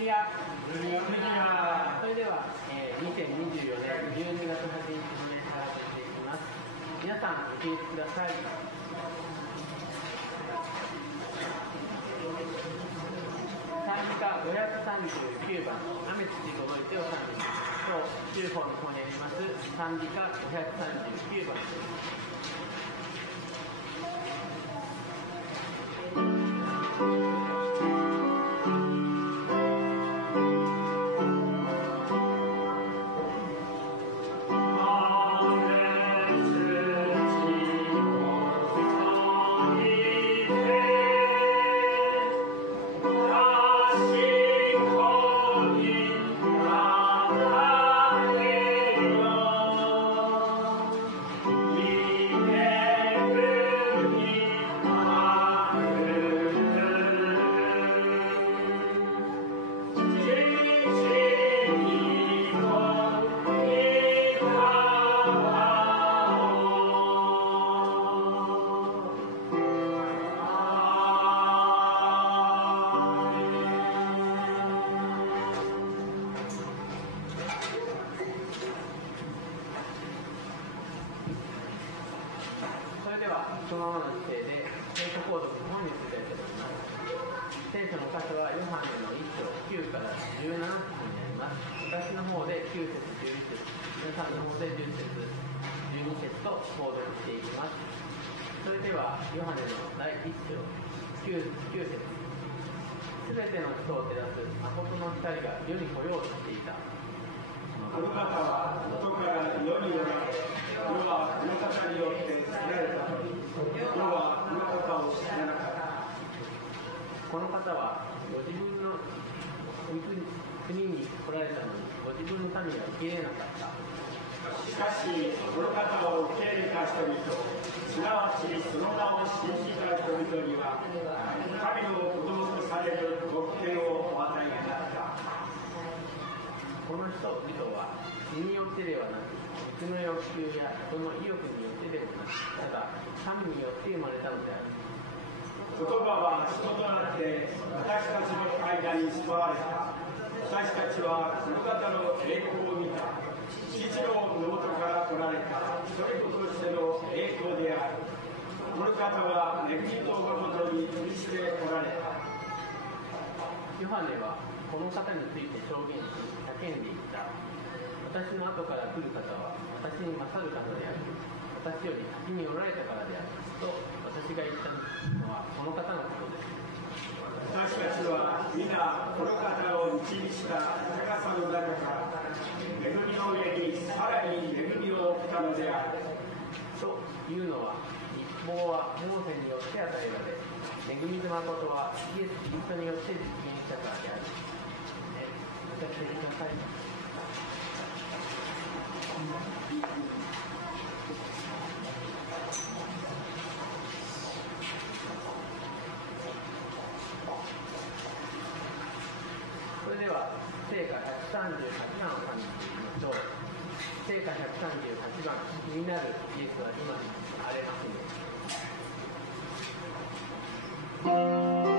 リア。それでは、2024年12月8日の年始からしていきます。皆さん、ご起立ください。賛美歌539番、雨土届いてを賛美と、中方の方にあります賛美歌539番です。この方はご自分の国に来られたのにご自分の民が受け入れなかった。しかしこの方を受け入れた人々、すなわちその名を信じた人々には神の子供とされる特権をお与えになった。この人々は血によってではなく肉の欲求や人の意欲によってでもなく、ただ神によって生まれたのである。言葉は人となって私たちの間に住まわれた。私たちはこの方の栄光を見た。父の根元から来られた一人子としての栄光である。この方は恵みと誠に満ちておられた。ヨハネはこの方について証言し叫んでいった。私の後から来る方は私に勝る方である。私より先におられたからであると私が言ったのはこの方のことです。私たちは皆この方を導した高さの中から恵みの上にさらに恵みを置いたのである。というのは立法はモーセによって与えられ、恵みと誠はイエス・キリストによって実現したからである。私たちなさい。それでは聖歌138番を賛美していきましょう。聖歌138番、気になるイエスは今にあれますね。Oh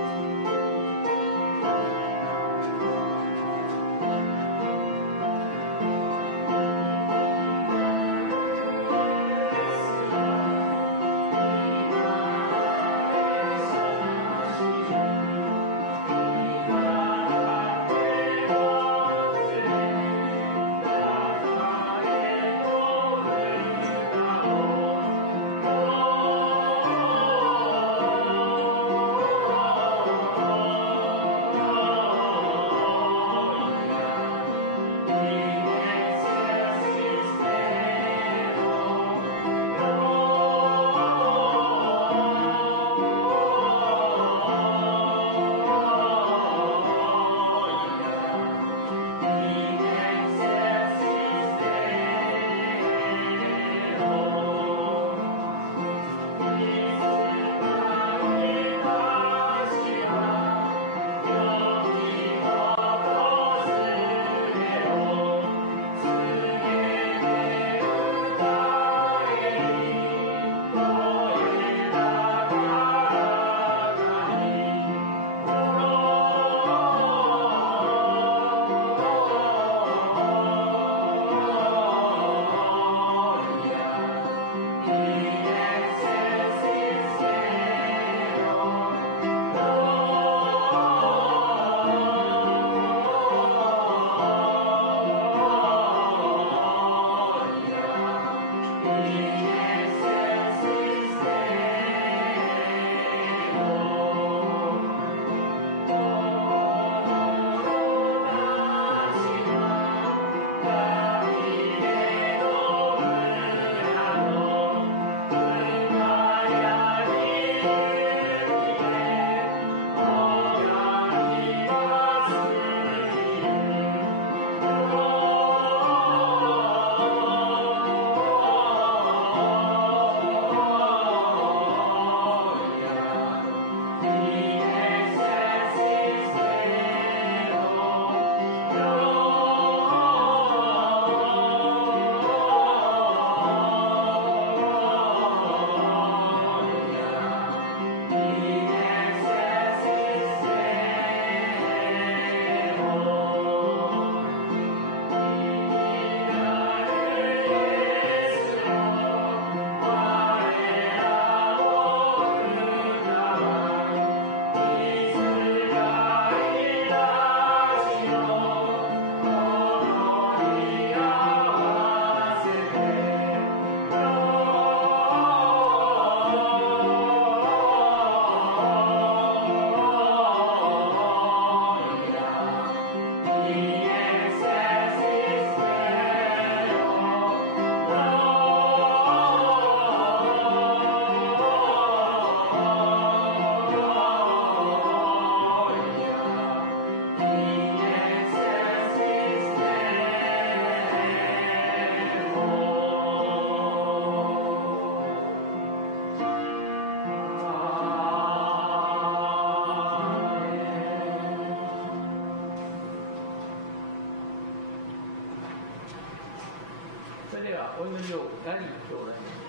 はお祈りをガリ兄弟に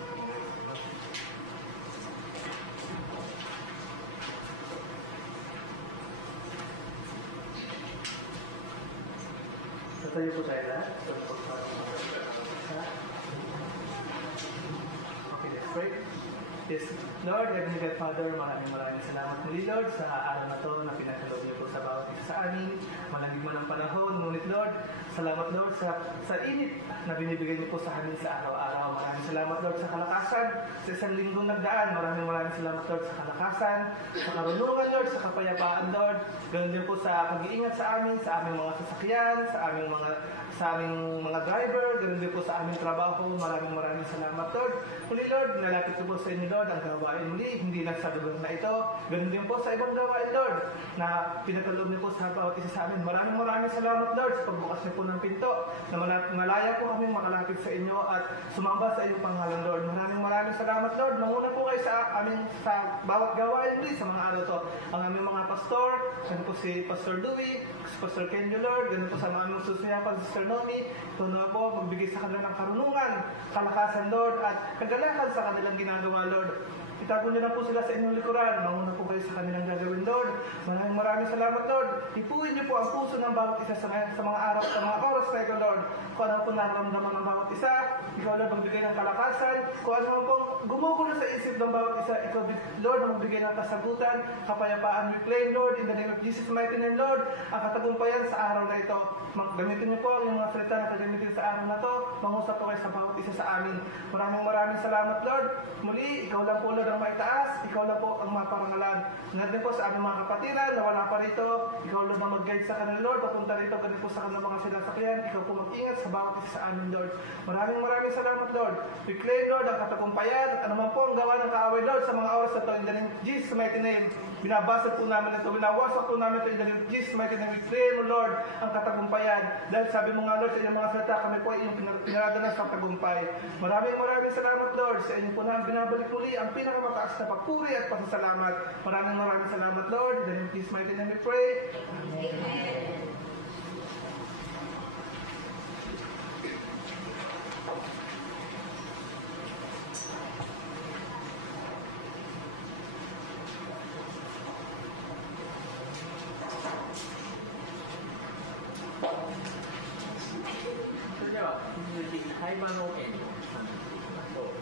Tatayo po tayo lahat. Okay, let's pray. Yes, Lord, Heavenly God Father, maraming salamat muli, Lord, sa araw na to na pinagkaloob niyo po sa bawat isa sa amin. Malamig man ang panahon, ngunit Lord, salamat Lord sa init na binibigay niyo po sa amin sa araw-araw. Maraming salamat Lord sa kalakasan, sa isang linggong nagdaan. Maraming salamat Lord sa kalakasan, sa karunungan Lord, sa kapayapaan Lord. Ganun din po sa pag-iingat sa amin, sa aming mga sasakyan, sa aming mga driver, ganun din po sa aming trabaho. Maraming salamat Lord. Muli Lord, nalapit ko po sa inyo Lord ang gawain muli, hindi lang sa lugar na ito. Ganun din po sa ibang gawain Lord na pinagkaloob niyo po sa bawat isa sa amin. Maraming salamat Lord sa pagbukas niyo po ng pinto na malaya po kami makalapit sa inyo at sumamba sa iyong pangalan Lord. Maraming salamat Lord. Manguna po kayo sa amin sa bawat gawain muli sa mga araw to. Ang aming mga pastor, ganun po si Pastor Louie, si Pastor Kenyo Lord, ganun po sa mga aming susuyapan, Sister Nomi, ito na po magbigay sa kanila ng karunungan, kalakasan Lord at kagalakan sa kanilang ginagawa Lord. Itago niyo na po sila sa inyong likuran. Manguna po kayo sa kanilang gagawin, Lord. Maraming salamat, Lord. Ipuin niyo po ang puso ng bawat isa sa mga araw, sa mga oras na ito, Lord. Kung ano po nararamdaman ng bawat isa, ikaw Lord magbigay ng kalakasan. Kung ano po gumugulo sa isip ng bawat isa, ikaw Lord na magbigay ng kasagutan, kapayapaan we claim, Lord, in the name of Jesus mighty name, Lord. Ang katagumpayan sa araw na ito. Gamitin niyo po ang mga salita na kagamitin sa araw na ito. Mangusap po kayo sa bawat isa sa amin. Maraming salamat, Lord. Muli, ikaw lang po, Lord, ang maitaas. Ikaw lang po ang maparangalan. Ngayon din po sa aming mga kapatiran na wala pa rito. Ikaw, Lord, na mag-guide sa kanila, Lord. Papunta rito, ganun po sa kanilang mga sinasakyan. Ikaw po mag-ingat sa bawat isa sa amin, Lord. Maraming salamat, Lord. We claim, Lord, ang katagumpayan. Ano man po ang gawa ng kaaway, Lord, sa mga oras na ito. In the name of Jesus mighty name. Binabasa po namin ito. Binawasak po namin ito. In the name of Jesus mighty name. We claim, Lord, ang katagumpayan. Dahil sabi mo nga, Lord, sa inyong mga salita, kami po ay iyong pinaradanas sa tagumpay. Maraming salamat, Lord. Sa inyo po namin binabalik muli ang pinakamataas na pagpuri at pasasalamat. Maraming salamat, Lord. In the name of Jesus mighty name we pray. Amen.会話の件に関していきましょう。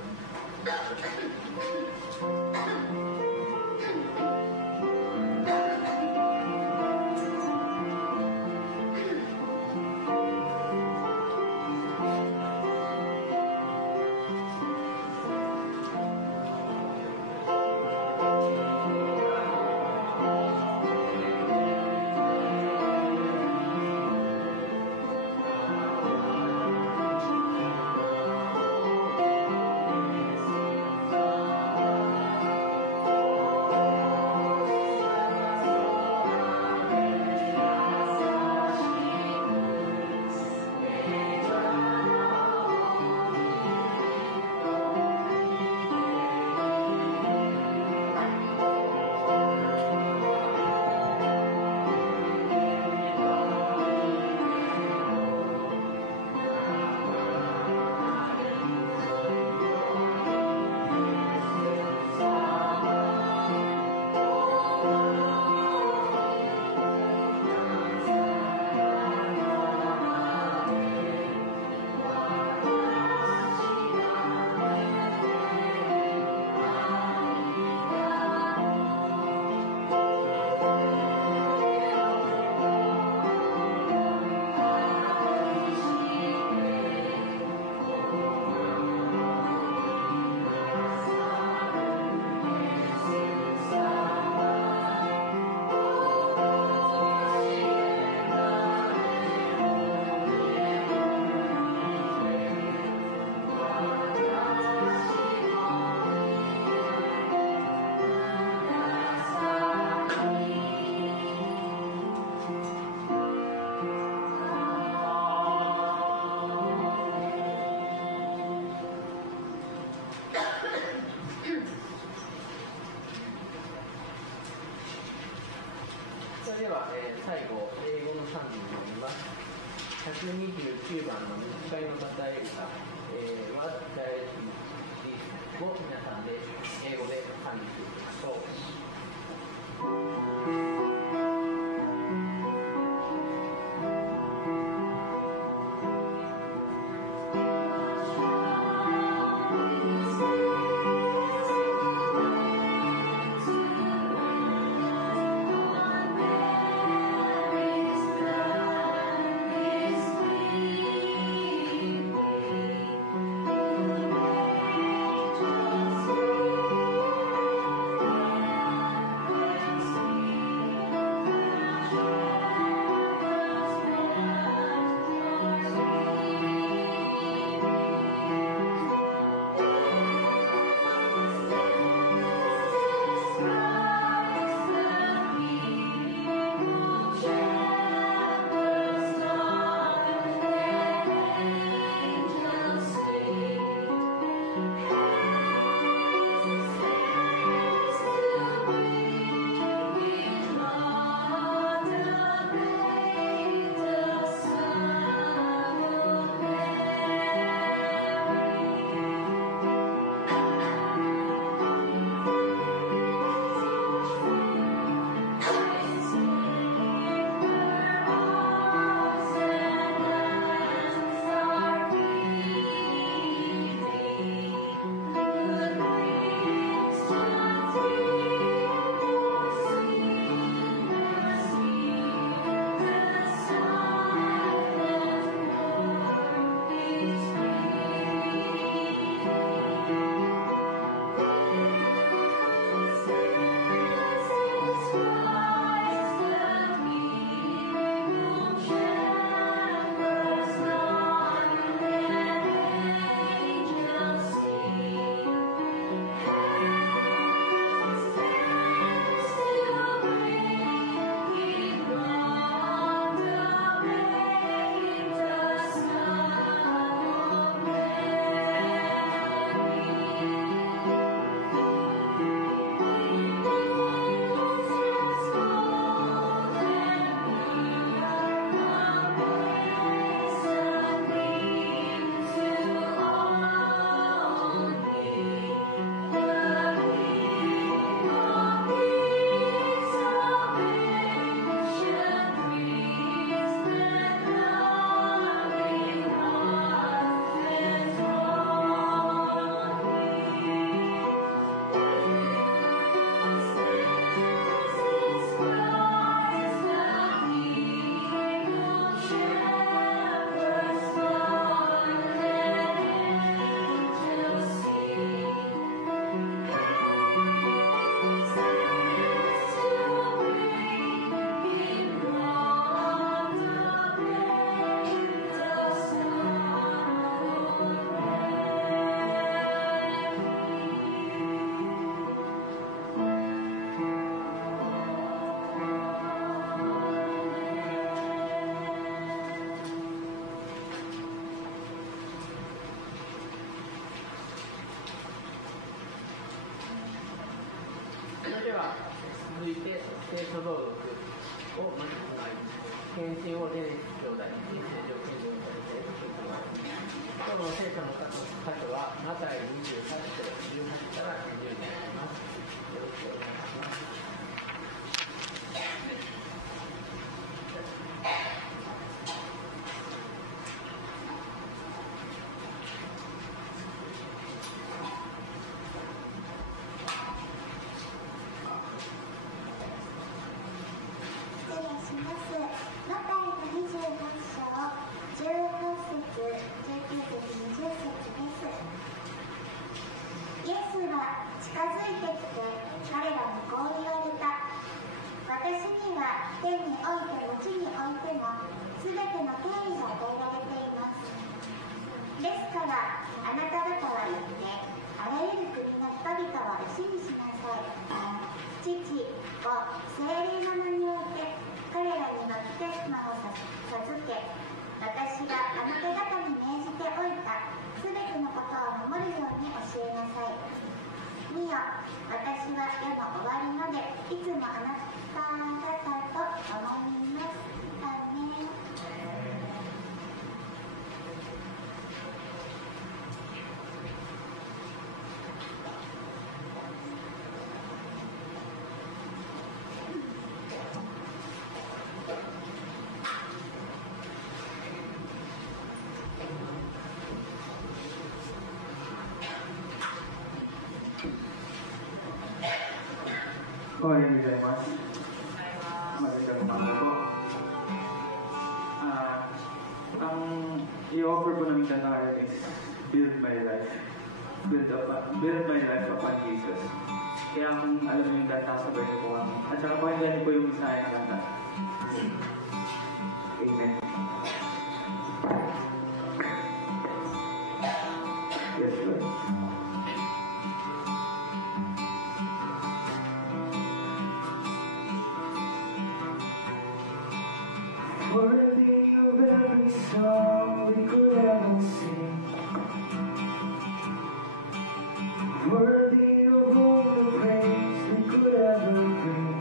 それでは、最後、英語の賛美になります。129番の1階の方へ歌、What Child Is This を皆さんで英語で賛美していきましょう。では続いて聖書朗読をまず献身をデニス兄弟に聖書を献上されていきます。今日の聖書の箇所はマタイ28章18から20になります。よろしくお願いします。おはようございます。Magandang umaga po. Ang i-offer po namin kantahan is Build My Life. Build My Life upon Jesus. Kaya kung alam mo yung kanta, sabay niyo po kami. At saka pakinggan niyo po yung isa yung kanta. Amen. Yes, Lord. Worthy of every song we could ever sing, worthy of all the praise we could ever bring,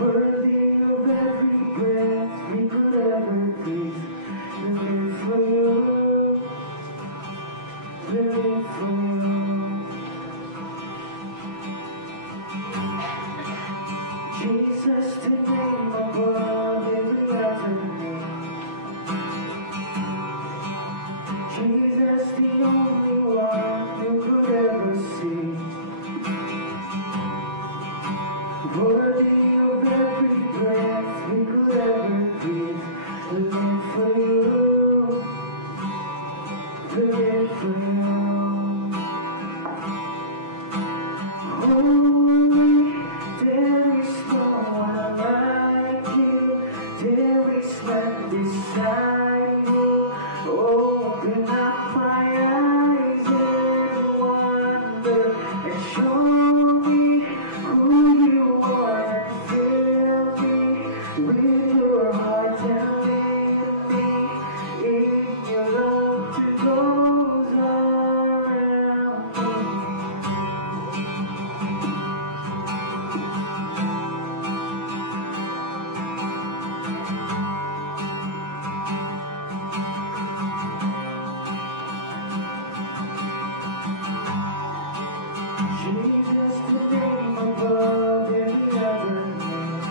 worthy of every breath we could ever breathe. Living for you, living for you. Jesus, the name above every other name. Jesus, the only one who could ever see. Worthy of every breath we could ever breathe. Living for you, living for you. Holy, there is no one like you. There is none beside you. Open up my eyes and wonder and show me who you are and fill me with your heart and lead me in your love to those around me. Jesus, the name above every other name.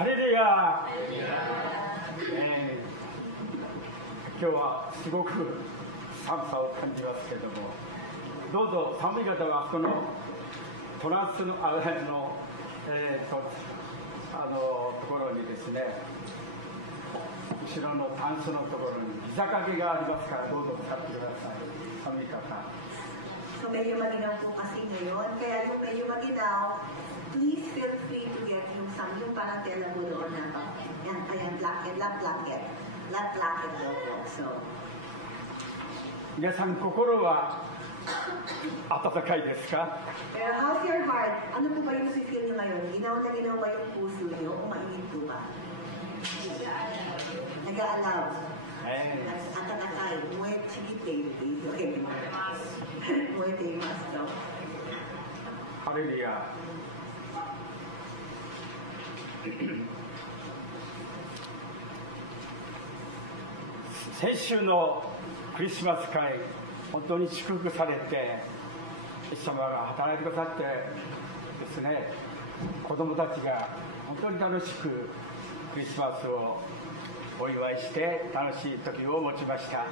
ハレルヤ、今日はすごく寒さを感じますけれども、どうぞ寒い方はこのトランスのところにですね、後ろのタンスのところに膝掛けがありますから、どうぞ使ってください。寒い方。So medyo maginaw po kasi ngayon, kaya yung medyo maginaw, please feel free to get yung parang tela mo doon na yan blanket blanket daw po. So 皆さん心は温かいですか？ pero how's your heart? Ano po ba yung feel niyo ngayon? Ginaw ba yung puso niyo o mainit po ba? Nag-aalaw. Atakakay. Muet chigite. Okay. Muet imas daw. ハレルヤ。先週のクリスマス会、本当に祝福されて、イエス様が働いてくださってですね、子供たちが本当に楽しくクリスマスをお祝いして楽しい時を持ちました。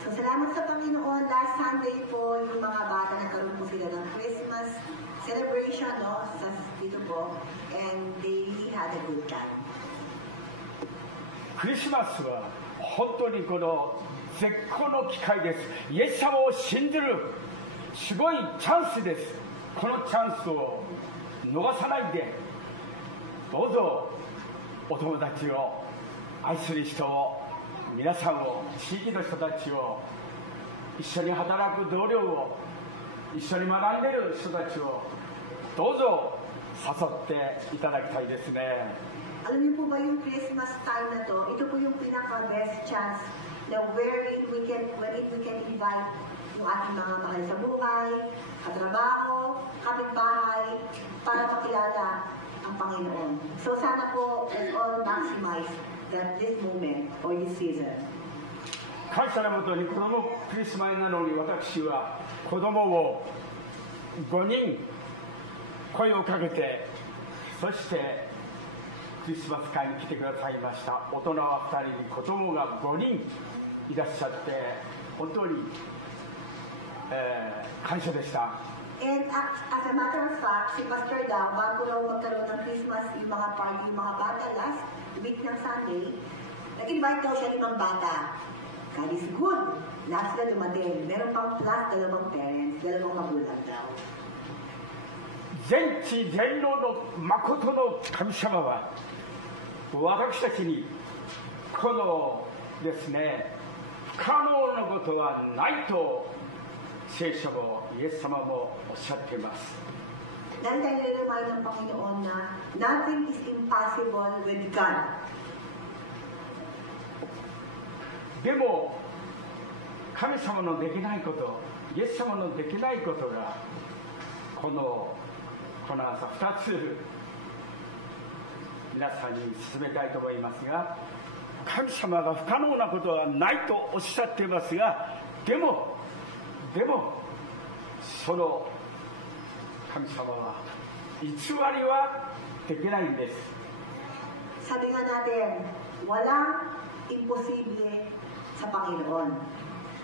So salamat sa Panginoon, last Sunday po yung mga bata nagkaroon po sila ng Christmas celebration, no, sa dito po, and they had a good time. クリスマスは本当にこの絶好の機会です。イエス様を信じるすごいチャンスです。このチャンスを逃さないで、どうぞお友達を、愛する人を、皆さんを、地域の人たちを、一緒に働く同僚を、一緒に学んでいる人たちをどうぞ誘っていただきたいですね。Alam niyo po ba yung Christmas time na to, ito po yung pinaka-best chance na wherein we can invite yung ating mga mahal sa buhay, katrabaho, kapitbahay, para makilala ang Panginoon. So sana po, let's all maximize this moment or this season. 感謝のもとに子供クリスマスなのに、私は子供を5人声をかけて、そしてクリスマス会に来てくださいました。大人は2人に子供が5人いらっしゃって、本当に、感謝でした。 And as a matter of fact, si Pastor daw, bago raw magkaroon ng Christmas, yung mga party, yung mga bata last week ng Sunday, nag-invite daw siya 5 bata. God is good. Lahat sila dumating. Meron pang plus 2 parents, 2 magulang daw. 全知全能の誠の神様は私たちにこのですね、不可能なことはないと聖書もイエス様もおっしゃっています。 Dahil tayo nilalaman ng Panginoon na nothing is impossible with God. でも神様のできないこと、イエス様のできないことがこの朝2つ皆さんに進めたいと思いますが、神様が不可能なことはないとおっしゃっていますが、でもその神様は偽りはできないんです。 Sabi nga natin, walang imposible sa Panginoon.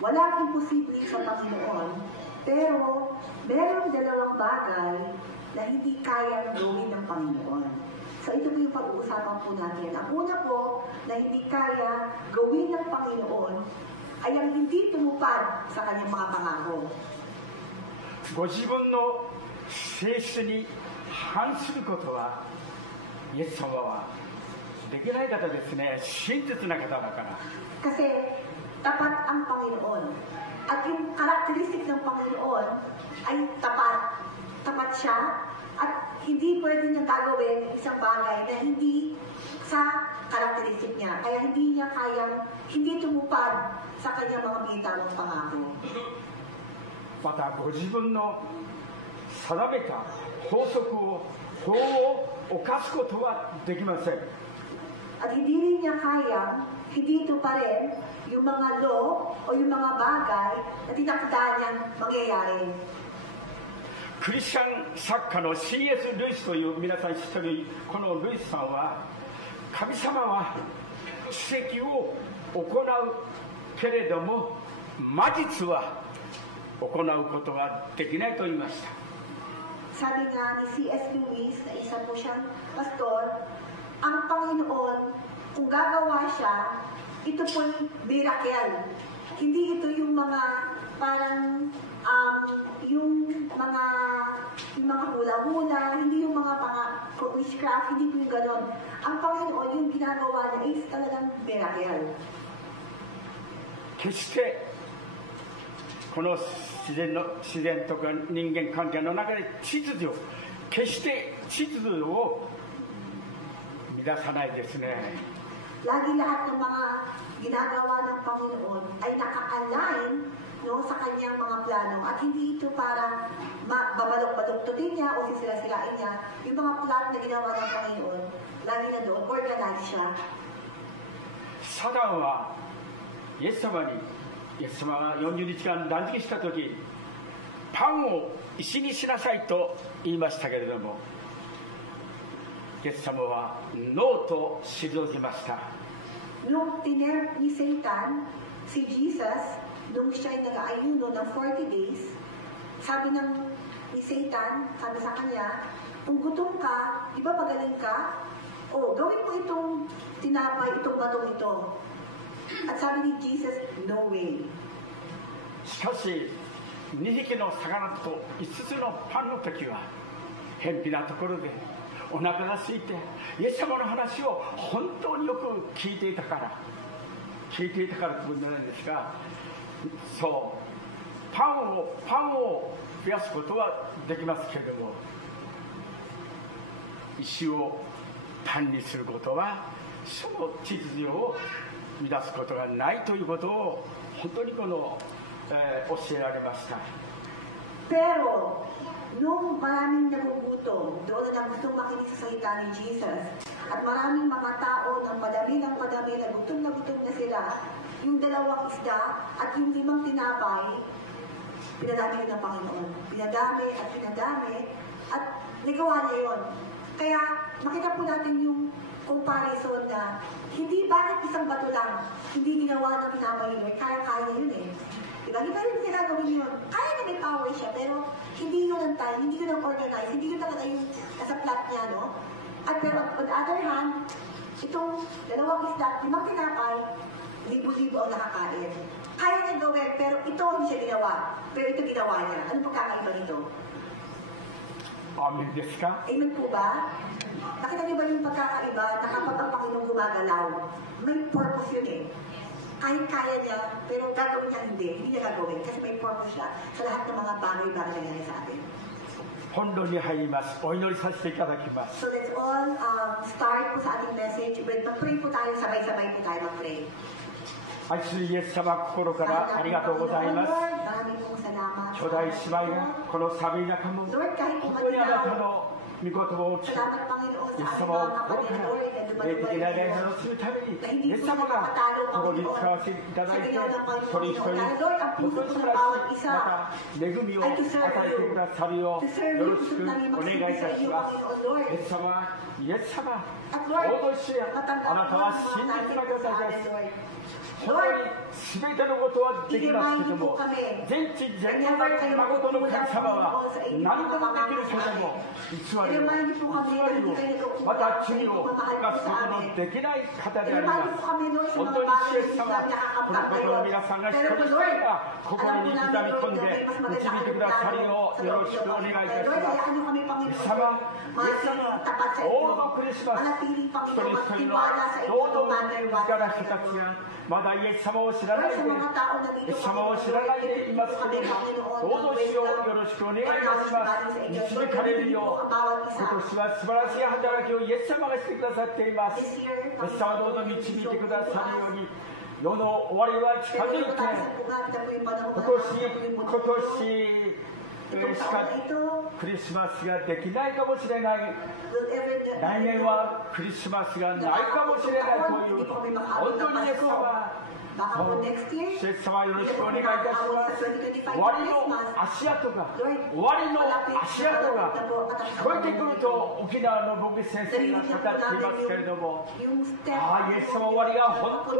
Walang imposible sa Panginoon, pero merong 2 bagay na hindi kayang gawin ng Panginoon. So ito po yung pag-uusapan po natin. Ang una po na hindi kaya gawin ng Panginoon ay ang hindi tumupad sa kanyang mga pangako. ご自分の性質に反することはイエス様はできない方ですね。真実な方だから。 Kasi tapat ang Panginoon. At yung characteristic ng Panginoon ay tapat. Tapat siya at hindi pwede niya gagawin isang bagay na hindi sa characteristic niya. Kaya hindi niya kayang hindi tumupad sa kanyang mga binitawang pangako. またご自分の定めた法を犯すことはできません。 At hindi rin niya kayang hindi ito pa rin yung mga law o yung mga bagay na tinakda niyang mangyayari. クリスチャン作家の C.S. ルイスという皆さん知っているこのルイスさんは神様は奇跡を行うけれども魔術は行うことができないと言いました。 Sabi nga ni C.S. Lewis, na isa po siyang pastor, ang Panginoon, kung gagawa siya, ito po'y miracle. Hindi ito yung mga parang yung mga hula-hula, hindi yung mga witchcraft, hindi po yung ganon. Ang Panginoon, yung ginagawa niya is talagang miracle. 決してこの自然とか人間関係の中で秩序、決して秩序を乱さないですね。 Lagi lahat ng mga ginagawa ng Panginoon ay naka-align, no, sa kanyang mga plano at hindi ito para babalok-baloktutin niya o sisira-sirain niya. Yung mga plano na ginawa ng Panginoon, lagi na doon, organize siya. サタンはイエス様が40日間断食した時、パンを石にしなさいと言いましたけれども、イエス様はノーと退きました。 Nung tinempt ni Satan, si Jesus, nung siya'y nag-aayuno ng 40 days, sabi ni Satan, sabi sa kanya, kung gutom ka, di ba magaling ka? O, gawin mo itong tinapay, itong batong ito. At sabi ni Jesus, no way. しかし2匹の魚と5つのパンの時は偏僻なところでお腹が空いてイエス様の話を本当によく聞いていたからということなんですが、そうパンを増やすことはできますけれども、石をパンにすることはその秩序を乱すことがないということを本当に教えられました。 Pero, nung maraming nagugutom, doon na gustong makinig sa salita ni Jesus, at maraming mga tao ng padami, na gutom na sila, yung 2 isda at yung 5 tinapay, pinadami ng Panginoon. Pinadami, at nagawa niya yun. Kaya, makita po natin yung comparison na, hindi bakit isang bato lang, hindi ginawa ng tinapay yun, kaya-kaya yun eh. Diba? Di ba rin sila gawin yun? Kaya na may power siya, pero hindi yun ang time, hindi yun ang organize, hindi yun talaga yung nasa plot niya, no? At pero, on the other hand, itong 2 isda, 5 tinapay, libo-libo ang nakakain. Kaya niya gawin, pero ito hindi siya ginawa. Pero ito ginawa niya. Ano pagkakaiba nito? Amen desu ka? Amen po ba? Nakita niyo ba yung pagkakaiba na kapag ang Panginoon gumagalaw? May purpose yun eh. Kaya niya, pero gagawin niya hindi niya gagawin kasi may purpose siya sa lahat ng mga bagay-bagay na nangyayari sa atin. 本論に入ります。お祈りさせていただきます。 So let's all start po sa ating message. Mag-pray po tayo, sabay-sabay po tayo mag-pray. 愛するイエス様、心からありがとうございます。 Maraming pong salamat. 兄弟姉妹がこの寒い中も Lord, kahit po 本当にあなた matinaw, の御言葉を聞き、 salamat Panginoon イエ sa ス ating 様を mga 心 kapatid, から Lord, na 霊的 dumadayo な礼 ngayon. 拝をするために、 Na イ hindi エ po ス様が nakapatalo, ここに使 Panginoon, わせていただ sa いて、 ginawa ng 一 Panginoon. 人一人、 Lord, ang 本当 puso に ng 素晴ら bawat しい、 isa また恵みを与えてくださるよう、 to serve よ you, ろしく gusto namin お願いい magsilbi た sa し iyo, ます。 Panginoon, イ Lord. エス様、イエス様、 At Lord, 王の主や、あなたは matanggap 真 mo 実 natin な po 方 sa で atin, す。 Lord. 本当に全てのことはできますけども、全知全能な誠の神様は何ともできるけども、偽りを、また罪を犯すことのできない方であります。本当にイエス様、このことを皆さんが一人一人が心に刻み込んで導いてくださるようよろしくお願いいたします。イエス様、王のクリスマス、一人一人の労働に身近な人たちがまだイエス様を知らないで、イエス様を知らないでいますけれども、どうぞ主をよろしくお願いいたします。導かれるよう、今年は素晴らしい働きをイエス様がしてくださっています。イエス様どうぞ導いてくださるように、世の終わりは近づいて、今年しかクリスマスができないかもしれない、来年はクリスマスがないかもしれないという、本当にイエス様、Baka po next year, 主イエス様よろしくお願いいたします。終 2025 わりの Christmas. 足跡が、終わりの足跡が聞こえてくると沖縄の牧師先生が語っていますけれども、ああ、イエス様終わりが本当に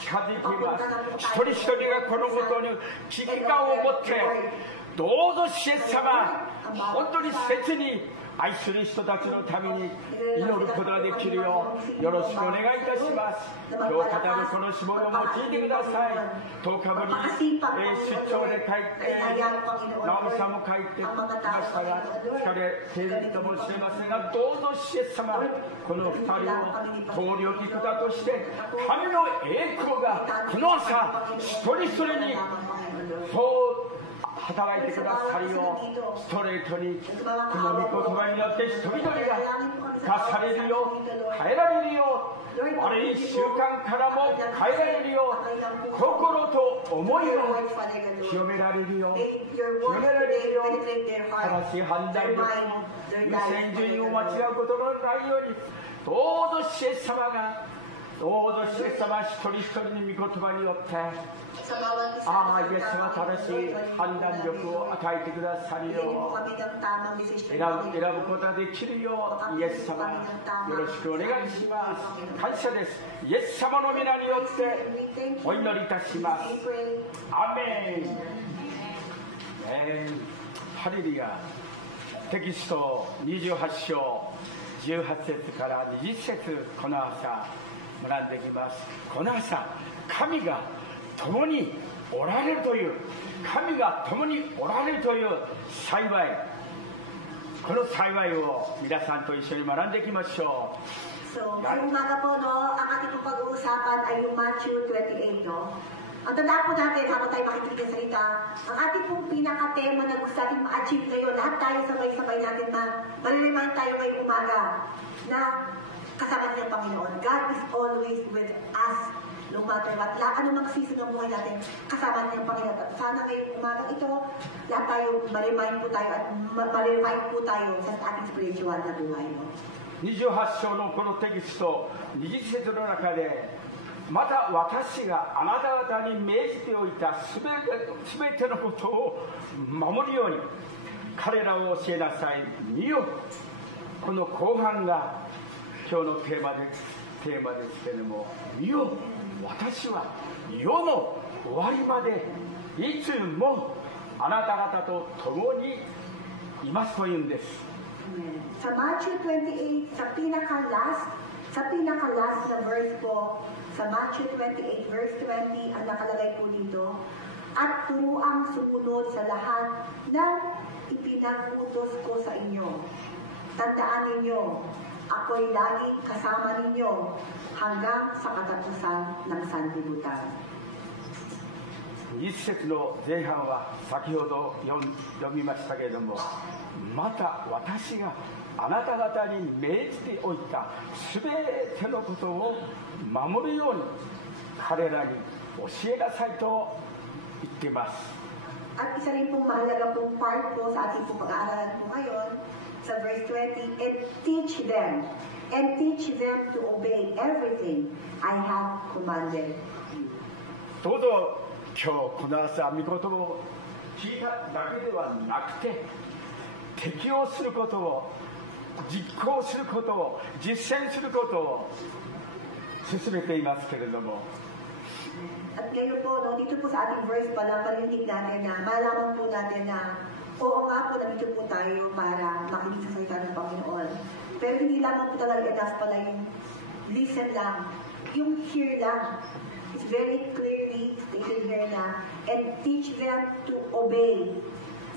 近づいています。一人一人がこのことに危機感を持って、どうぞイエス様、本当に切に愛する人たちのために祈ることができるようよろしくお願いいたします。今日語るこのしもべを用いてください。10日ぶりに出張で帰って直美さんも帰ってきましたが疲れているかもしれませんが、どうぞイエス様、この2人を通り置き方として神の栄光がこの朝一人一人にそう働いてくださりよう、ストレートにこの御言葉によって一人一人が生かされるよう、変えられるよう、ある習慣からも変えられるよう、心と思いを清められるよう、清められるよう、正しい判断力、優先順位を間違うことのないように、どうぞイエス様が、どうぞイエス様一人一人に御言葉によって、ああ、イエス様正しい判断力を与えてくださるよう、選ぶことができるよう、イエス様よろしくお願いします。感謝です。イエス様の皆によってお祈りいたします。アメン。ハレルヤ。テキスト28章18節から20節、この朝学んできます。この朝、神が共におられるという、神が共におられるという幸い、この幸いを皆さんと一緒に学んでいきましょう。 So, ngayong umaga po, no, ang ating pong pag-uusapan ay yung Matthew 28, no? Ang tanda po natin, habang tayo makikinig ng salita, ang ating pong pinaka-tema na gusto natin ma-achieve ngayon, lahat tayo sabay-sabay natin maliliman tayo ngayong umaga na kasama niya ang Panginoon. God is always with us, no matter what. Anong magsisig ang buhay natin, kasama niya ang Panginoon. Sana ngayong umaga ito, lahat tayo ma-remind po tayo at ma-revive po tayo sa ating spiritual na buhay, no? 28章のこのテキスト20節の中で、また私があなた方に命じておいたすべてのことを守るように彼らを教えなさい。見よ、この後半が今日のテーマですけれども、見よ、私は世の終わりまでいつもあなた方と共にいますというんです。Sa Matthew 28, sa pinaka-last na verse po, sa Matthew 28 verse 20, ang nakalagay po dito, at turuang sumunod sa lahat ng ipinagutos ko sa inyo. Tandaan ninyo, ako'y laging kasama ninyo hanggang sa katapusan ng sanlibutan. 一節の前半は先ほど読みましたけれども、また私があなた方に命じておいたすべてのことを守るように彼らに教えなさいと言っています。 At isa rin pong mahalaga pong part po sa ating pong pag-aaralan po ngayon sa verse 20, and teach them to obey everything I have commanded you. どうぞ今日この朝御言葉を聞いただけではなくて、適応することを、実行することを、実践することを進めていますけれども、 At ngayon po, no, dito po sa ating verse pala, parinig natin na, malaman po natin na, oo nga po, nandito po tayo para makinig sa salita ng Panginoon. Pero hindi lamang po talaga enough pala yung listen lang, yung hear lang. It's very clearly stated here na, and teach them to obey.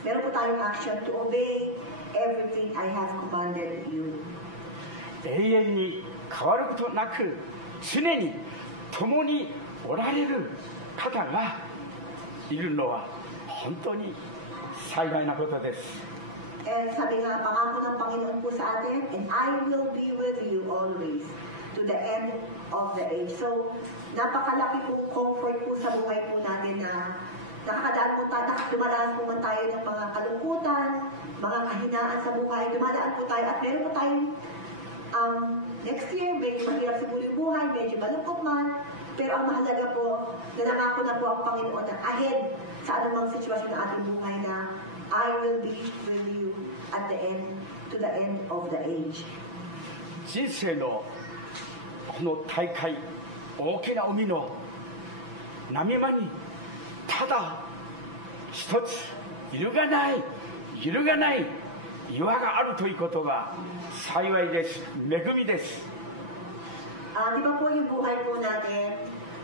Meron po tayong action to obey everything I have commanded you. 永遠に変わることなく、常に共におられる方がいるのは本当に幸いなことです。 And sabi nga, pangako ng Panginoon po sa atin, and I will be with you always to the end of the age. So, napakalaki pong comfort po sa buhay po natin na nakakadaan po tayo, dumadaan po man tayo ng mga kalungkutan, mga kahinaan sa buhay, dumadaan po tayo at meron po tayong next year, medyo mahirap siguro yung buhay, medyo malungkot man, Pero ang mahalaga po, na nangako na po ang Panginoon na ahead sa anumang sitwasyon ng ating buhay na I will be with you at the end, to the end of the age. 人生のこの大海、大きな海の波間にただ一つ揺るがない岩があるということが幸いです、恵みです。Di ba po yung buhay po natin,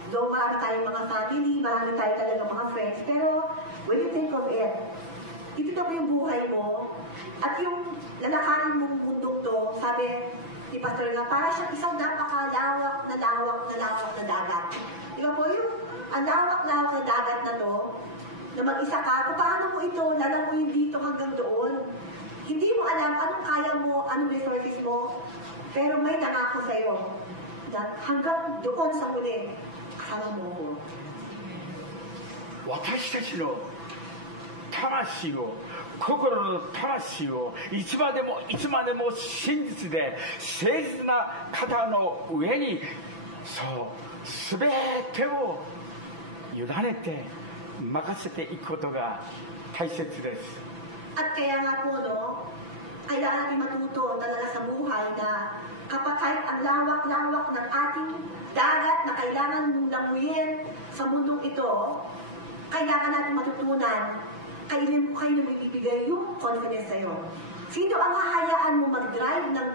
though marami tayong mga family, marami tayo talaga mga friends, pero when you think of it, ito na po yung buhay mo, at yung lalakarin mong mundong to, sabi ni Pastor nga, para siyang isang napakalawak na dagat. Di ba po yung ang lawak-lawak na dagat na to, na mag-isa ka, paano mo ito lalamuin dito hanggang doon? Hindi mo alam anong kaya mo, anong resources mo, pero may nangako sa'yo na hanggang doon sa huli, kasama mo ko. 私たちの魂を、心の魂をいつまでも真実で誠実な方の上に、そう全てを委ねて任せていくことが大切です。 At kaya nga po, no, kailangan natin matuto talaga sa buhay na kapag kahit ang lawak-lawak ng ating dagat na kailangan mong languyin sa mundong ito, kailangan natin matutunan kayo na ibibigay yung confidence sa'yo. Sino ang hahayaan mo mag-drive ng,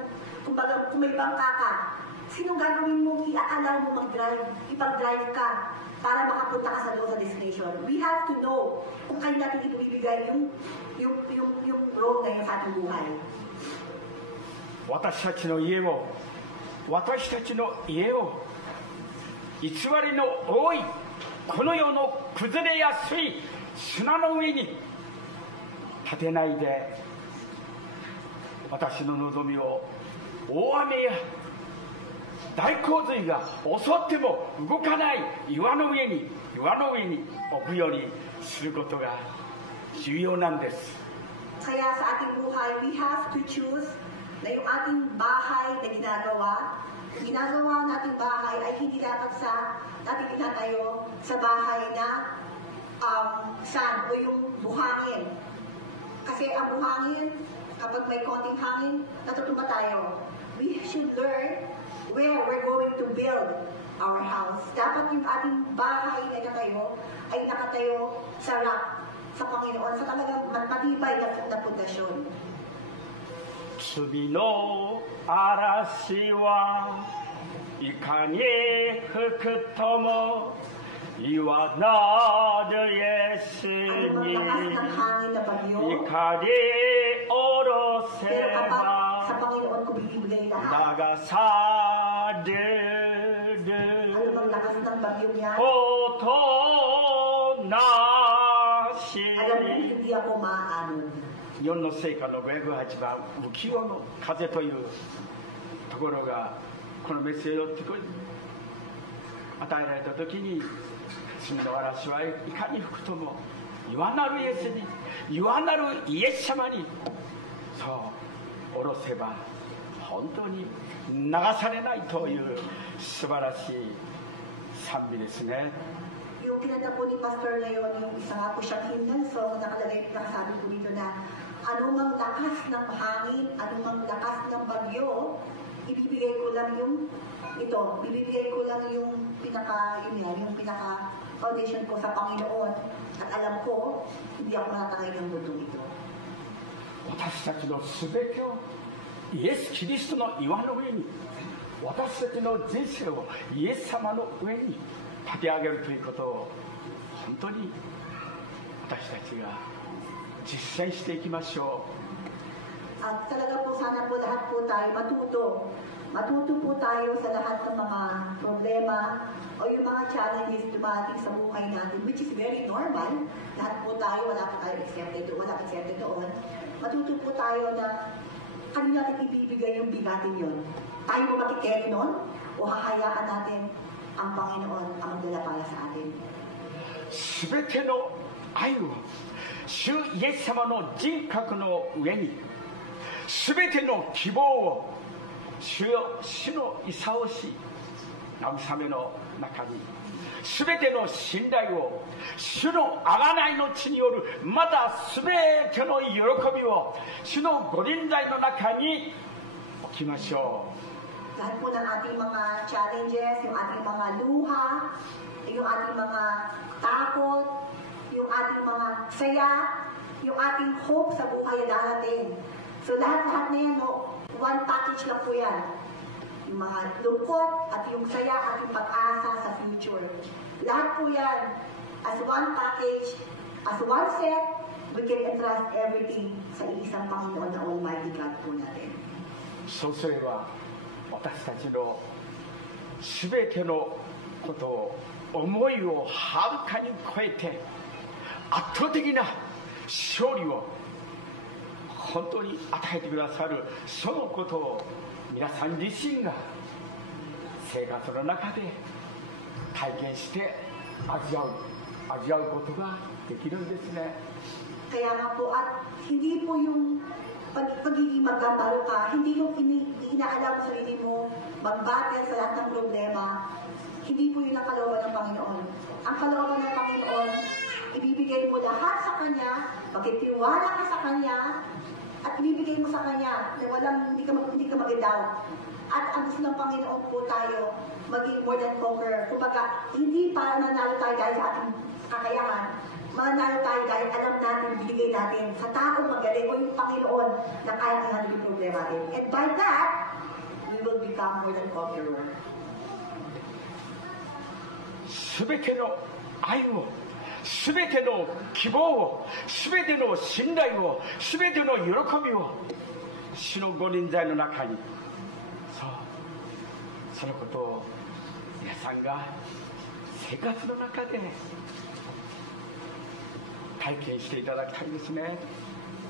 kumbaga, kung may bangka ka, sinong gagawin mo, i-allow mo mag-drive, ipag-drive ka para makapunta ka sa doon sa destination? We have to know kung kayo natin ibibigay yung role na yun sa ating buhay. 私たちの家を偽りの多いこの世の崩れやすい砂の上に立てないで、私の望みを大雨や大洪水が襲っても動かない岩の上に置くようにすることが重要なんです。 Kaya sa ating buhay, we have to choose na yung ating bahay na ginagawa nating bahay ay hindi dapat sa natin itatayo sa bahay na sand o yung buhangin. Kasi ang buhangin, kapag may konting hangin, natutumba tayo. We should learn where we're going to build our house. Dapat yung ating bahay na nakatayo sa rock, sa Panginoon, sa talagang matibay na pundasyon. 罪の嵐はいかに吹くとも言わなるイエスに怒り下ろせば流されることなし。日本の聖歌の508番浮世の風というところがこのメッセージを与えられた時に、罪の嵐はいかに吹くとも言わなるイエスに、言わなるイエス様にそう下ろせば本当に流されないという素晴らしい賛美ですね。 Yung kinanta po ni Pastor ngayon, yung isa nga po siyang hymnal song, nakasabi po dito na anumang lakas ng hangin, anumang lakas ng bagyo, ibibigay ko lang yung pinaka foundation ko sa Panginoon, at alam ko, hindi ako matatangay ng mundo ito. 私たちのすべてをイエス・キリストの岩の上に、私たちの人生をイエス様の上に立て上げるということを本当に私たちが実践していきましょう。 At talaga po sana po lahat po tayo matuto po tayo sa lahat ng mga problema o yung mga challenges dumating sa buhay natin, which is very normal. Lahat po tayo, wala accepted doon. Matuto po tayo na kanina natin ibibigay yung bigatin yun. Tayo mo makikeri nun o hahayaan natin ang Panginoon ang magdala para sa atin. すべての愛を主イエス様の人格の上に、すべての希望を主のいさおし慰めの中に全ての信頼を主の贖いの地によるまた全ての喜びを主のご臨在の中に置きましょう。 Lahat po ng ating mga challenges, yung ating mga luha, yung ating mga takot, yung ating mga saya, yung ating hope sa buhay na darating. So lahat-lahat na yan, no, one package lang po yan. Yung mga lungkot at yung saya at yung pag-asa sa future. Lahat po yan, as one package, as one set, we can entrust everything sa isang Panginoon na Almighty God po natin. そうすれば私たちの全てのことを思いをはるかに超えて圧倒的な勝利を本当に与えてくださるそのことを皆さん自身が生活の中で体験して味わうことができるんですね。 Kaya nga po, at hindi po yung pagiging magkabaro ka, hindi yung inaalam sa sarili mo, magbattle sa lahat ng problema, hindi po yun ang kalooban ng Panginoon. Ang kalooban ng Panginoon, ibibigay mo lahat sa Kanya, magtitiwala ka sa Kanya, at ibibigay mo sa Kanya na walang, hindi ka mag-doubt. At ang gusto ng Panginoon po tayo, maging more than conqueror. Kumbaga, hindi para nanalo tayo dahil sa ating kakayahan, mananalo tayo dahil alam natin, binigay natin sa taong magaling o yung Panginoon na kaya i-handle yung problema natin. And by that, we will become more than conqueror. すべての愛を、すべての希望を、すべての信頼を、すべての喜びを主のご臨在の中に、そのことを皆さんが生活の中で体験していただきたいですね。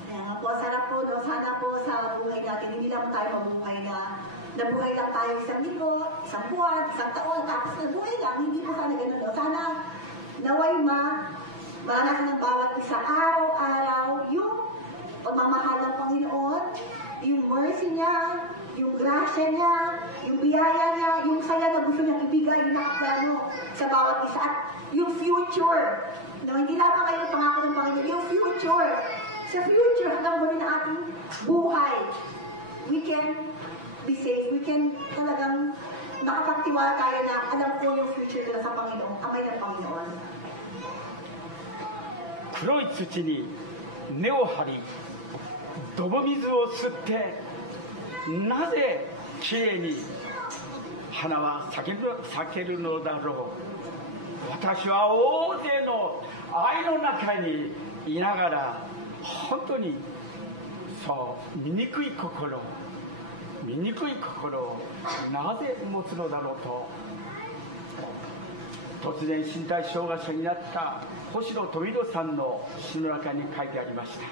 Kaya nga po, sarap po, no? Sana po sa buhay natin, hindi lang tayo mabuhay na nabuhay lang tayo isang linggo, isang buwan, isang taon, tapos nabuhay lang. Hindi po sana ganun, no? Sana naway maranasan ng bawat isa araw-araw yung pagmamahal ng Panginoon, yung mercy niya, yung grasya niya, yung biyaya niya, yung saya na gusto niyang ibigay na sa bawat isa, at yung future. No, hindi lamang kayo pangako ng Panginoon, yung future. Sa future, hanggang muli na ating buhay, we can be safe. We can talagang makapagtiwala tayo na alam ko yung future nila sa Panginoon, kamay ng Panginoon. 黒い土に根を張り、泥水を吸って、なぜきれいに花は咲けるのだろう。私は大勢の愛の中にいながら、本当にそう醜い心をなぜ持つのだろうと、突然身体障害者になった星野富戸さんの詩の中に書いてありました。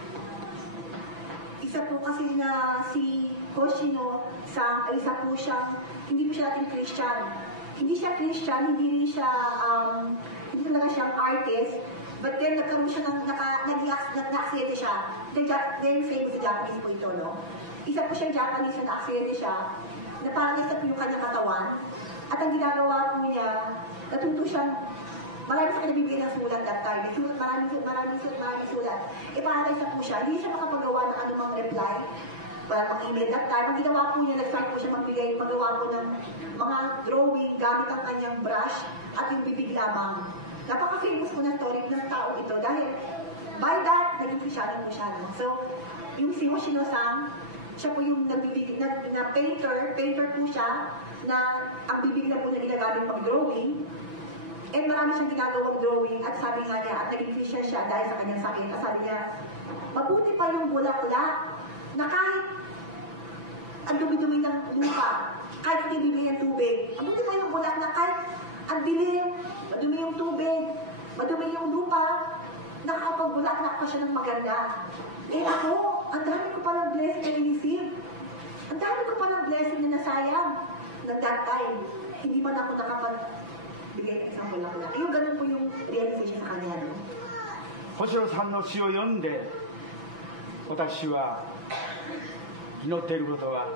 Isa po kasi na si Hoshino Sang ay isa po siyang, hindi po siya natin Christian. Hindi siya Christian, hindi rin siya, hindi talaga siyang artist. But then nagkaroon siya ng, nag-aksidente siya. Very famous sa Japanese po ito, no? Isa po siyang Japanese na aksidente siya, na parang isa po yung kanyang katawan. At ang ginagawa po niya, natuto siyang, marami sa kanya bibigyan ng sulat that time. Maraming sulat. Parang isa po siya, hindi siya makapagawa ng anumang reply. Para mag-email that time. Ang ginawa po niya, nag-start po siya magawa po ng mga drawing gamit ang kanyang brush at yung bibig lamang. Napaka-famous po na story ng tao ito dahil by that, naging Kristiyano po siya. No? So, yung si Hoshino Sang, siya po yung painter po siya, na ang bibig na po niya ginagamit pag-drawing. And marami siyang ginagawang drawing at sabi nga niya, at naging Christian siya dahil sa kanyang sakit. At sabi niya, mabuti pa yung bula-bula na kahit ang dumi-dumi ng lupa, kahit hindi bibigyan ng tubig, mabuti pa yung bula na kahit ang dilim, madumi yung tubig, madumi yung lupa, nakakapagbulaklak pa siya ng maganda. Eh ako, ang dami ko palang blessing na inisip. Ang dami ko palang blessing na nasayang na that time. Hindi man ako nakapagbigay ng isang bulaklak. Yung ganun po yung realization sa kanya. No? 星野さんの詩を読んで、私は祈っていることは、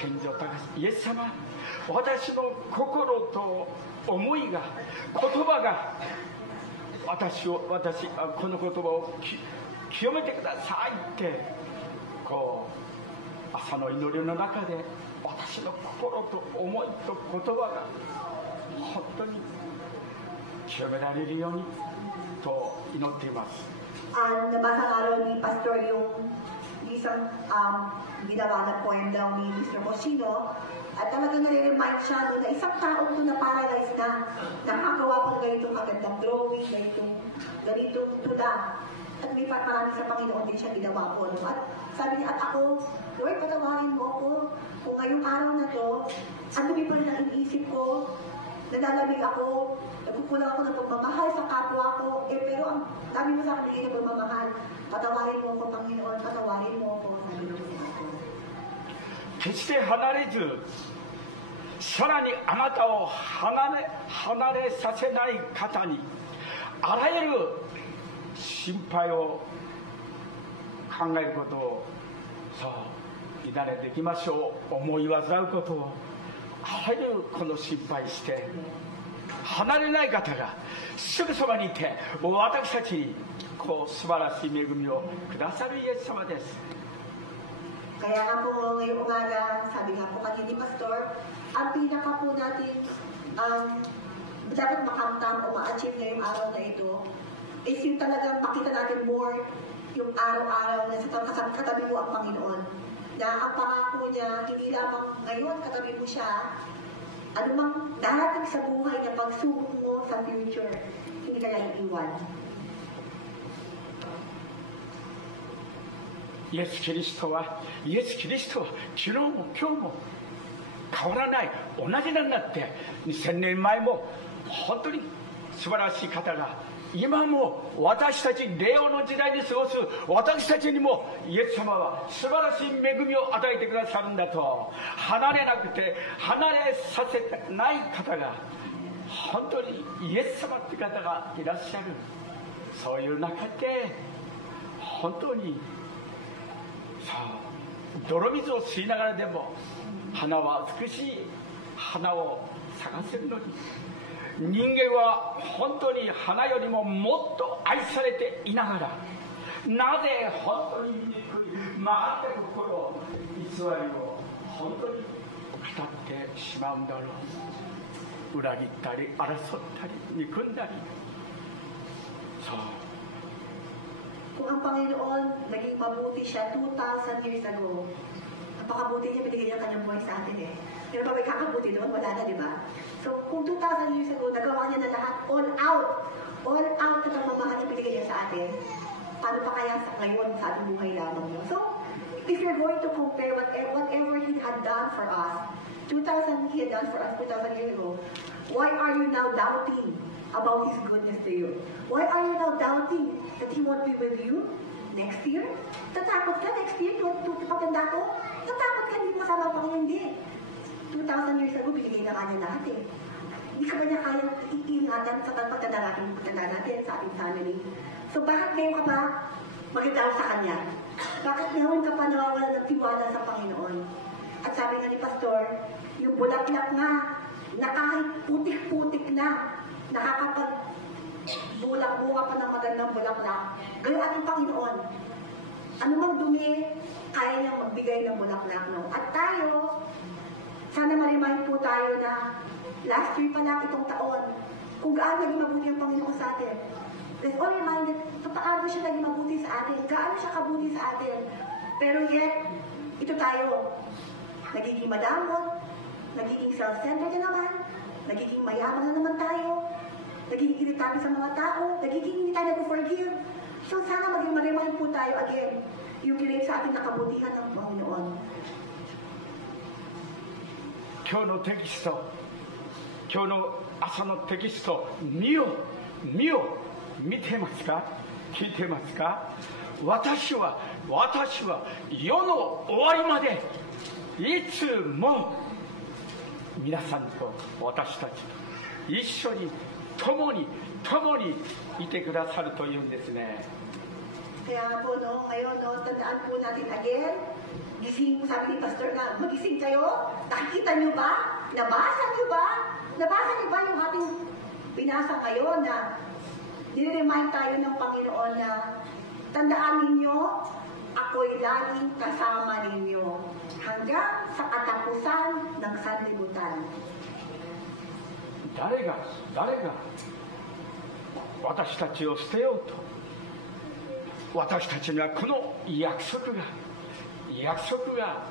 健常高しイエス様、私の心と思いが、言葉が、この言葉を清めてくださいって、こう朝の祈りの中で私の心と思いと言葉が本当に清められるようにと祈っています。Nabasa araw ni Pastor yung isang ginawa na poem daw ni Mr. Mosino, at talagang nare-remind siya na isang taong ito na paralyzed na nakagawa pa ng ganitong magandang drawing, ganitong tula. At may marami sa Panginoon din siya ginawa po. No? At sabi niya, at ako, Lord, patawarin mo ako. Kung ngayong araw na to, ang dumi pa rin ang iniisip ko, nalalamig ako, nagkukulang ako ng pagmamahal sa kapwa ko, pero ang dami mo sa akin ng pagmamahal. Patawarin mo ako, Panginoon, patawarin mo ako, sabi niya ako. 決して離れず、さらにあなたを離れさせない方に、あらゆる心配を考えることを、委ねていきましょう。思い煩うことを、あらゆるこの心配して、離れない方がすぐそばにいて、私たちにこう素晴らしい恵みをくださるイエス様です。Kaya nga po ngayong umaga, sabi nga po kanina ni Pastor, ang pinaka po natin dapat makamtam o ma-achieve ngayong araw na ito is yung talagang makita natin more yung araw-araw na sa katabi mo ang Panginoon. Na ang pangako niya, hindi lamang ngayon katabi mo siya, anumang darating sa buhay na pagsubok mo sa future, hindi ka lang iiwan. イエス・キリストは昨日も今日も変わらない、同じなんだって。2000年前も本当に素晴らしい方が、今も私たち令和の時代に過ごす私たちにもイエス様は素晴らしい恵みを与えてくださるんだと。離れなくて離れさせない方が、本当にイエス様って方がいらっしゃる。そういう中で本当に泥水を吸いながらでも花は美しい花を咲かせるのに、人間は本当に花よりももっと愛されていながら、なぜ本当に醜い曲がった心、偽りを本当に語ってしまうんだろう。裏切ったり争ったり憎んだり。Kung ang Panginoon naging mabuti siya 2,000 years ago, napakabuti niya, binigay niya kanyang buhay sa atin eh. Pero ba may kakabuti doon? Wala na, di ba? So, kung 2,000 years ago, nagawa niya na lahat, all out na pagmamahal na binigay niya sa atin, paano pa kaya ngayon sa ating buhay lamang niyo? So, if you're going to compare whatever He had done for us, He had done for us 2,000 years ago, why are you now doubting about His goodness to you? Why are you now doubting that He won't be with you next year? Tatakot ka next year? Pagtanda ko? Tatakot ka, hindi mo kasama pa ngayon, hindi. 2,000 years ago, binigay na kanya lahat eh. Hindi ka ba niya kayang iingatan sa pagtanda natin sa ating family? So bakit ngayon ka ba mag-doubt sa Kanya? Bakit ngayon ka pa nawawala ng tiwala sa Panginoon? At sabi nga ni Pastor, yung bulaklak na kahit putik-putik na, nakakapag-bulak-buka pa ng magandang bulaklak. Gano'n ating Panginoon. Ano mang dumi, kaya niyang magbigay ng bulaklak. No? At tayo, sana ma-remind po tayo na last year pa lang itong taon, kung gaano naging mabuti ang Panginoon sa atin. Let's all reminded, paano siya naging mabuti sa atin, gaano siya kabuti sa atin. Pero yet, ito tayo, nagiging madamot, nagiging self-centered na naman, nagiging mayaman na naman tayo, nagiging irritable sa mga tao, nagiging hindi tayo nag-forgive. So sana maging ma-remind po tayo again, yung kilig sa atin na kabutihan ng Panginoon. 今日のテキスト、今日の朝のテキスト、見よ、見てますか？聞いてますか？私は世の終わりまでいつも皆さんと私たちと一緒に共にいてくださるというんですね。Kaya nga po, no, ngayon, no, tandaan po natin again, gising po, sabi ni Pastor nga, magising kayo? Nakikita nyo ba? Nabasa nyo ba? Nabasa nyo ba yung ating binasa kayo na nire-remind tayo ng Panginoon na tandaan ninyo, ako'y laging kasama ninyo hanggang sa katapusan ng sanlibutan. 誰が私たちを捨てようと、私たちにはこの約束が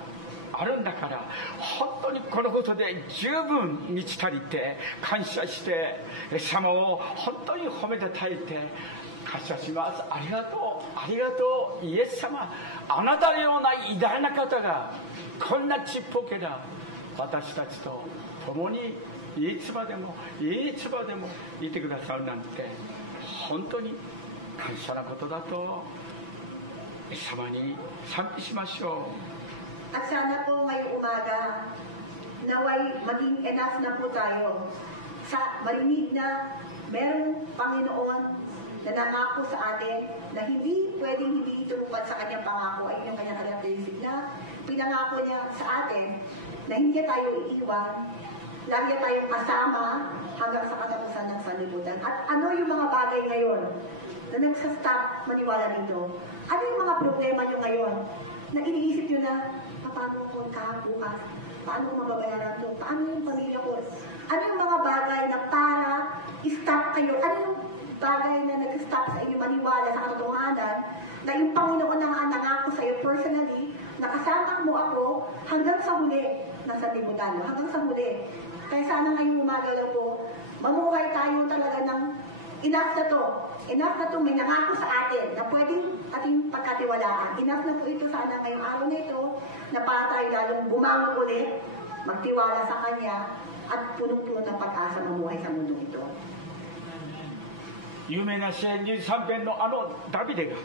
あるんだから、本当にこのことで十分満ち足りて感謝してイエス様を本当に褒めてたえて感謝します。ありがとうイエス様、あなたのような偉大な方がこんなちっぽけな私たちと共にいつまでもいてくださるなんて本当に感謝なことだとイエス様に賛美しましょう。 At sana po ngayong umaga, naway maging enough na po tayo sa marinig na merong Panginoon na nangako sa atin na hindi pwedeng hindi tumupad sa kanyang pangako ay yung kanyang characteristic na pinangako niya sa atin na hindi tayo iiwan, lagi tayong kasama hanggang sa katapusan ng sanlibutan. At ano yung mga bagay ngayon na nagsastop maniwala dito? Ano yung mga problema nyo ngayon na iniisip nyo na, paano ko bukas? Paano ko mababayaran ito? Paano yung pamilya ko? Ano yung mga bagay na para i-stop kayo? Ano yung bagay na nag-stop sa inyo maniwala sa katotohanan na yung Panginoon na nangako sa iyo personally, nakasama mo ako hanggang sa huli ng sanlibutan, hanggang sa huli. Kaya sana ngayong umaga lang po, mamuhay tayo talaga ng enough na to. Enough na to, may nangako sa atin na pwedeng ating pagkatiwalaan. Enough na po ito sana ngayong araw na ito na para tayo lalong bumangon ulit, magtiwala sa Kanya, at punong-puno ng pag-asa mamuhay sa mundo ito. 有名な詩篇23編のダビデが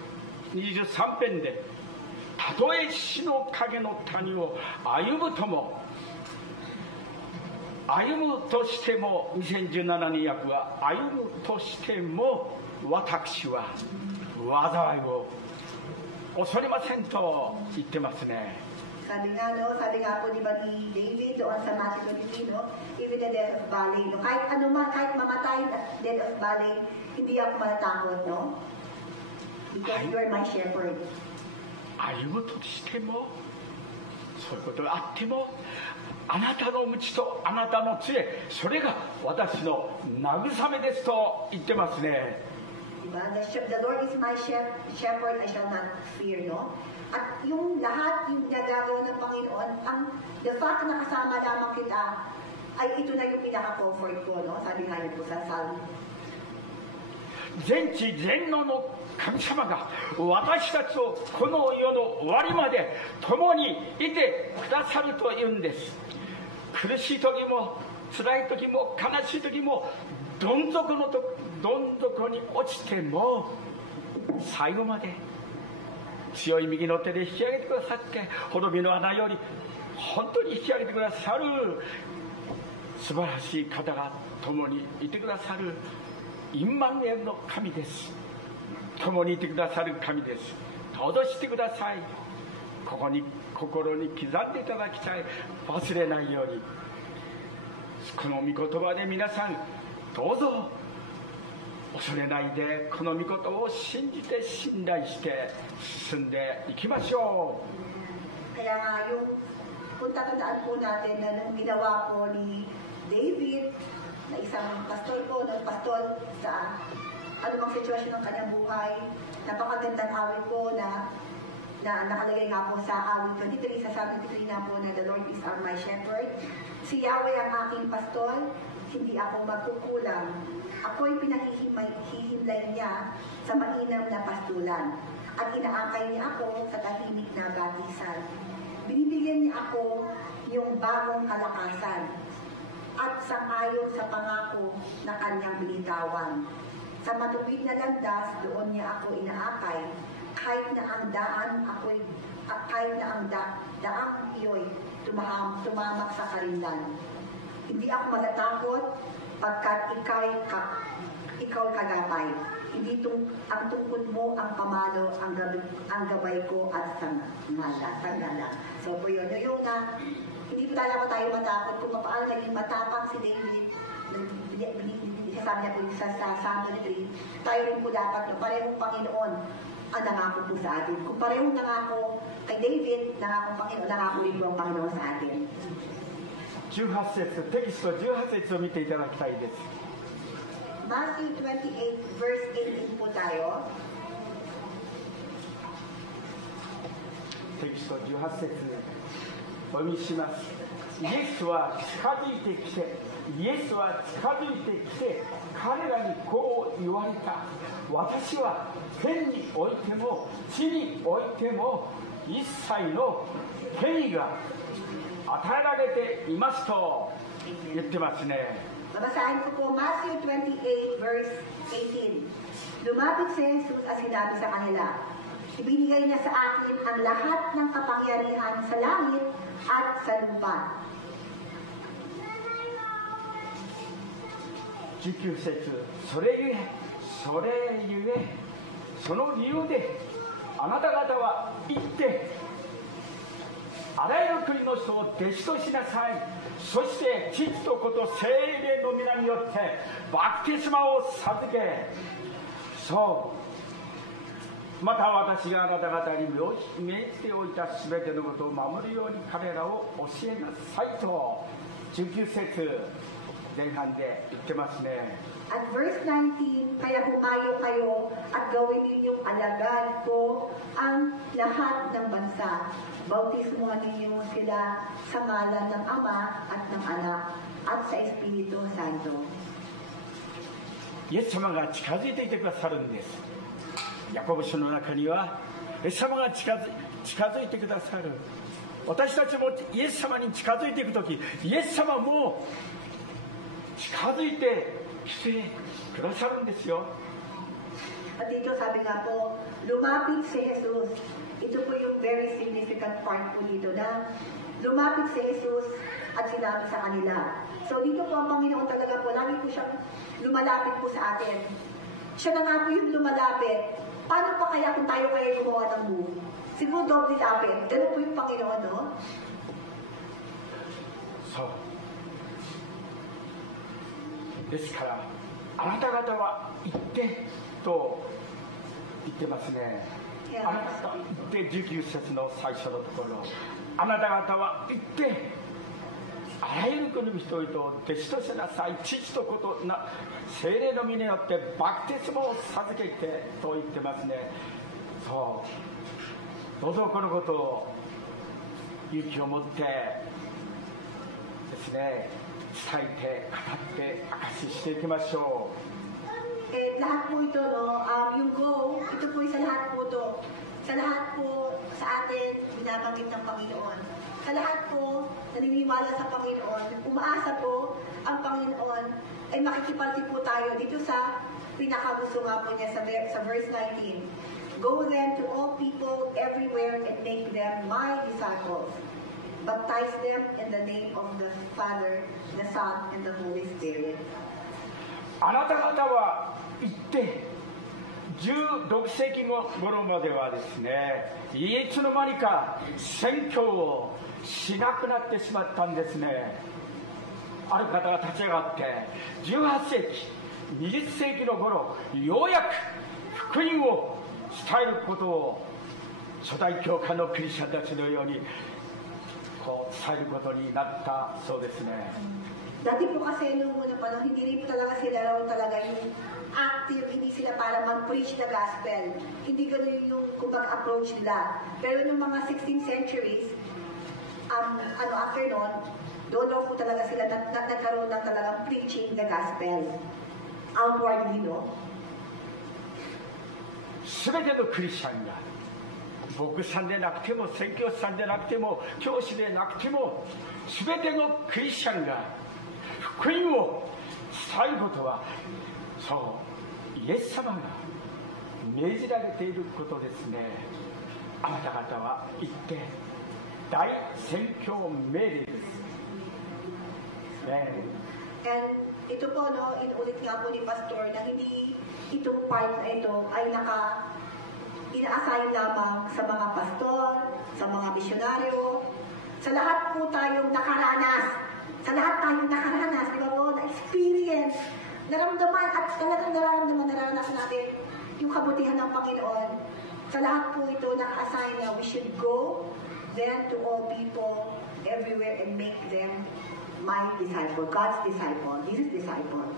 23編で、たとえ死の影の谷を歩むとしても、2017年訳は歩むとしても私は災いを恐れませんと言ってますね。 Sabi nga po di ba ni David doon sa Matthew 23, no? Even the death of valley, no? Kahit mamatay na death of valley, hindi ako matatakot, no? Because you are my shepherd. 歩むとしても、そういうことがあっても、あなたの道とあなたの杖、それが私の慰めですと言ってますね。 Diba? The Lord is my shepherd, I shall not fear, no? At yung lahat, yung nagagawa ng Panginoon, the fact na kasama lamang kita, ay ito na yung pinaka-comfort ko, no? Sabi nga yun po sa Psalm. 全知全能の神様が私たちをこの世の終わりまで共にいてくださるというんです。苦しい時も辛い時も悲しい時もどん底に落ちても最後まで強い右の手で引き上げてくださって、滅びの穴より本当に引き上げてくださる素晴らしい方が共にいてくださるインマヌエルの神です。共にいてくださる神です。どうぞしてください。ここに心に刻んでいただきたい。忘れないように。この御言葉で皆さんどうぞ恐れないでこの御言葉を信じて信頼して進んでいきましょう。 Kaya nga yung kung tatandaan po natin na nung ginawa po ni David na isang pastor po, nagpastol sa anumang sitwasyon ng kanyang buhay, napakagandang awit po na nakalagay nga po sa awit 23, sa Psalm 23 na po na the Lord is my shepherd. Si Yahweh ang aking pastor, hindi ako magkukulang. Ako'y pinahihimlay niya sa mainam na pastulan at inaakay niya ako sa tahimik na batisan. Binibigyan niya ako yung bagong kalakasan at sangayon sa pangako na kanyang binitawan. Sa matuwid na landas, doon niya ako inaakay, kahit na ang daang iyo'y tumamak sa karinlan. Hindi ako magatakot pagkat ikaw kagapay. ang tungkod mo, ang pamalo, ang gabay ko at sanggala. So po yun, yung hindi po talaga tayo matakot kung paano naging matapang si David. Sabi niya po sa Samuel 3, tayo rin po dapat, parehong Panginoon ang nangako po sa atin. Kung parehong nangako kay David, nangako rin po ang Panginoon sa atin. 18節、テキスト18節を見ていただきたいです。 Matthew 28 verse 18 po tayo. テキスト18節お読みします。イエスは近づいてきて、彼らにこう言われた。私は天においても地においても一切の権威が与えられていますと言ってますね。 Babasahin ko po Matthew 28 verse 18. Lumapit si Jesus at sinabi sa kanila, ibinigay niya sa akin ang lahat ng kapangyarihan sa langit at sa lupa. 19節、それゆえ、その理由であなた方は行ってあらゆる国の人を弟子としなさい。そして父と子と聖霊の皆によってバプテスマを授け、そうまた私があなた方に命じておいたすべてのことを守るように彼らを教えなさいと19節前半で言ってますね。 At verse 19, kaya humayo kayo at gawin ninyong alagad ko ang lahat ng bansa. Bautismuhan ninyo sila sa ngalan ng Ama at ng Anak at sa Espiritu Santo. イエス様が近づいていてくださるんです。ヤコブ書の中にはイエス様が近づいてくださる。私たちもイエス様に近づいていくとき、イエス様も近づいて来てくださるんですよ。 At dito sabi nga po, lumapit si Jesus. Ito po yung very significant part po dito na lumapit si Jesus at sinabi sa kanila. So dito po ang Panginoon talaga po, lagi po siyang lumalapit po sa atin. Siya na nga po yung lumalapit. Paano pa kaya kung tayo kaya gumawa ng move? Siguro doble lapit. Ganun po yung Panginoon, no? So, ですからあなた方は行ってと言ってますね。あなた方は行って19節の最初のところ、あなた方は行ってあらゆる国の人々を弟子としなさい。父と子と聖霊の御によってバプテスマを授けてと言ってますね。そう、どうぞこのことを勇気を持ってですね、伝えて語って証ししていきましょう。 lahat po ito, no, yung go, ito po sa lahat po ito. Sa lahat po sa atin, binabanggit ng Panginoon. Sa lahat po, naniniwala sa Panginoon, umaasa po ang Panginoon, ay makikipalti po tayo dito sa pinakagusto nga po niya sa verse 19. Go then to all people everywhere and make them my disciples. Baptize them in the name of the Father, the Son, and the Holy Spirit. あなた方は行って16世紀頃まではですね、いつの間にか宣教をしなくなってしまったんですね。ある方が立ち上がって18世紀20世紀の頃、ようやく福音を伝えることを初代教会のクリスチャンたちのようにこう伝えることになったそうですね。 Dati po kasi nung una pa, hindi rin po talaga sila talaga yung active, hindi sila para mag-preach the gospel. Hindi ganun yung approach nila. Pero nung mga 16th centuries, after nun, doon po talaga sila nagkaroon ng talagang preaching the gospel. Outwardly, no? すべてのクリスチャンが牧師さんでなくても宣教師さんでなくても教師でなくてもすべてのクリスチャンが福音を伝えることはそうイエス様が命じられていることですね。あなた方は行って大宣教命令ですね。 And ito po, no, inulit nga po ni Pastor na hindi itong part na ito ay ina-assign lamang sa mga pastor, sa mga misyonaryo, sa lahat po tayong nakaranas. Sa lahat tayong nakaranas, di ba po, na-experience, naramdaman at talagang naranasan natin yung kabutihan ng Panginoon. Sa lahat po ito, naka-assign na we should go then to all people everywhere and make them my disciple, God's disciple, Jesus' disciple.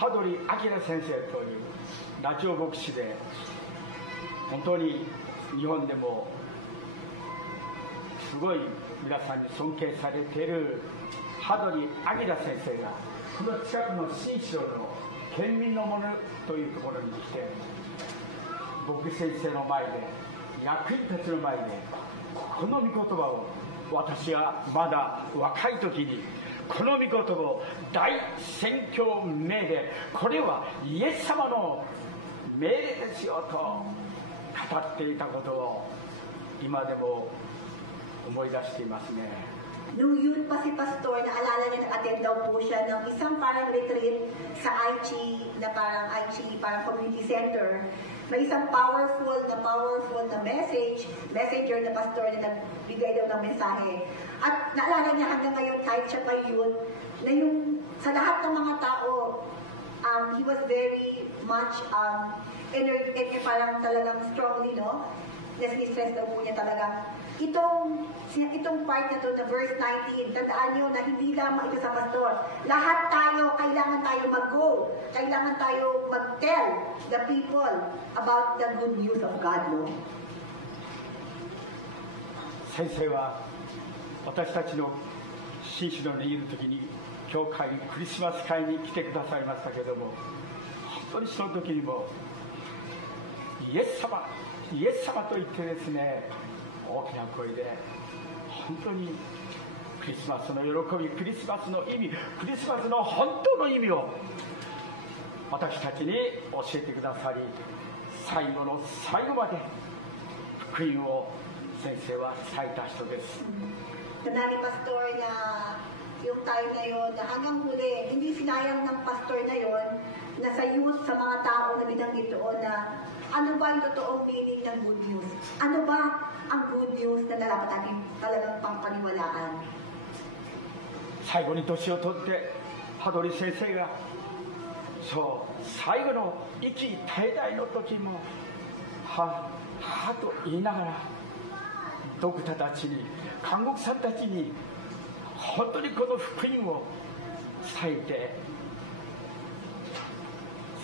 羽鳥明先生というラジオ牧師で、本当に日本でもすごい皆さんに尊敬されている羽鳥明先生が、この近くの新城の県民の門というところに来て、牧師先生の前で、役員たちの前で、この御言葉を、私はまだ若い時にこの御言葉を大宣教命令、これはイエス様の命令ですよと語っていたことを今でも思い出していますね。Nung yun pa si Pastor, naalala niya nag-attend daw po siya ng isang parang retreat sa Aichi, parang community center. May isang powerful na messenger na pastor na nagbigay daw ng mensahe. At naalala niya hanggang ngayon, kahit siya pa yun, na yung sa lahat ng mga tao, he was very much parang talagang strongly, no? Stress daw po niya talaga. Itong part na to, na verse 19, tandaan nyo na hindi lamang ito sa pastor. Lahat tayo, kailangan tayo mag-go. Kailangan tayo mag-tell the people about the good news of God, no? 先生は私たちの新城にいる時に教会にクリスマス会に来てくださいましたけども、本当にその時にもイエス様と言ってですね、大きな声で本当にクリスマスの喜び、クリスマスの意味、クリスマスの本当の意味を私たちに教えてくださり、最後の最後まで福音を先生は伝えた人です。Tandaan ni Pastor na yung time na yun, na hanggang huli, hindi sinayang ng Pastor na yun, na sa youth, sa mga tao na binanggit doon na ano ba yung totoong meaning ng good news? Ano ba ang good news na dapat natin talagang pangpaniwalaan? 最後に年を取って羽鳥先生がそう最後の息絶え絶えの時もはと言いながらドクターたちに看護婦さんたちに本当にこの福音を伝えて、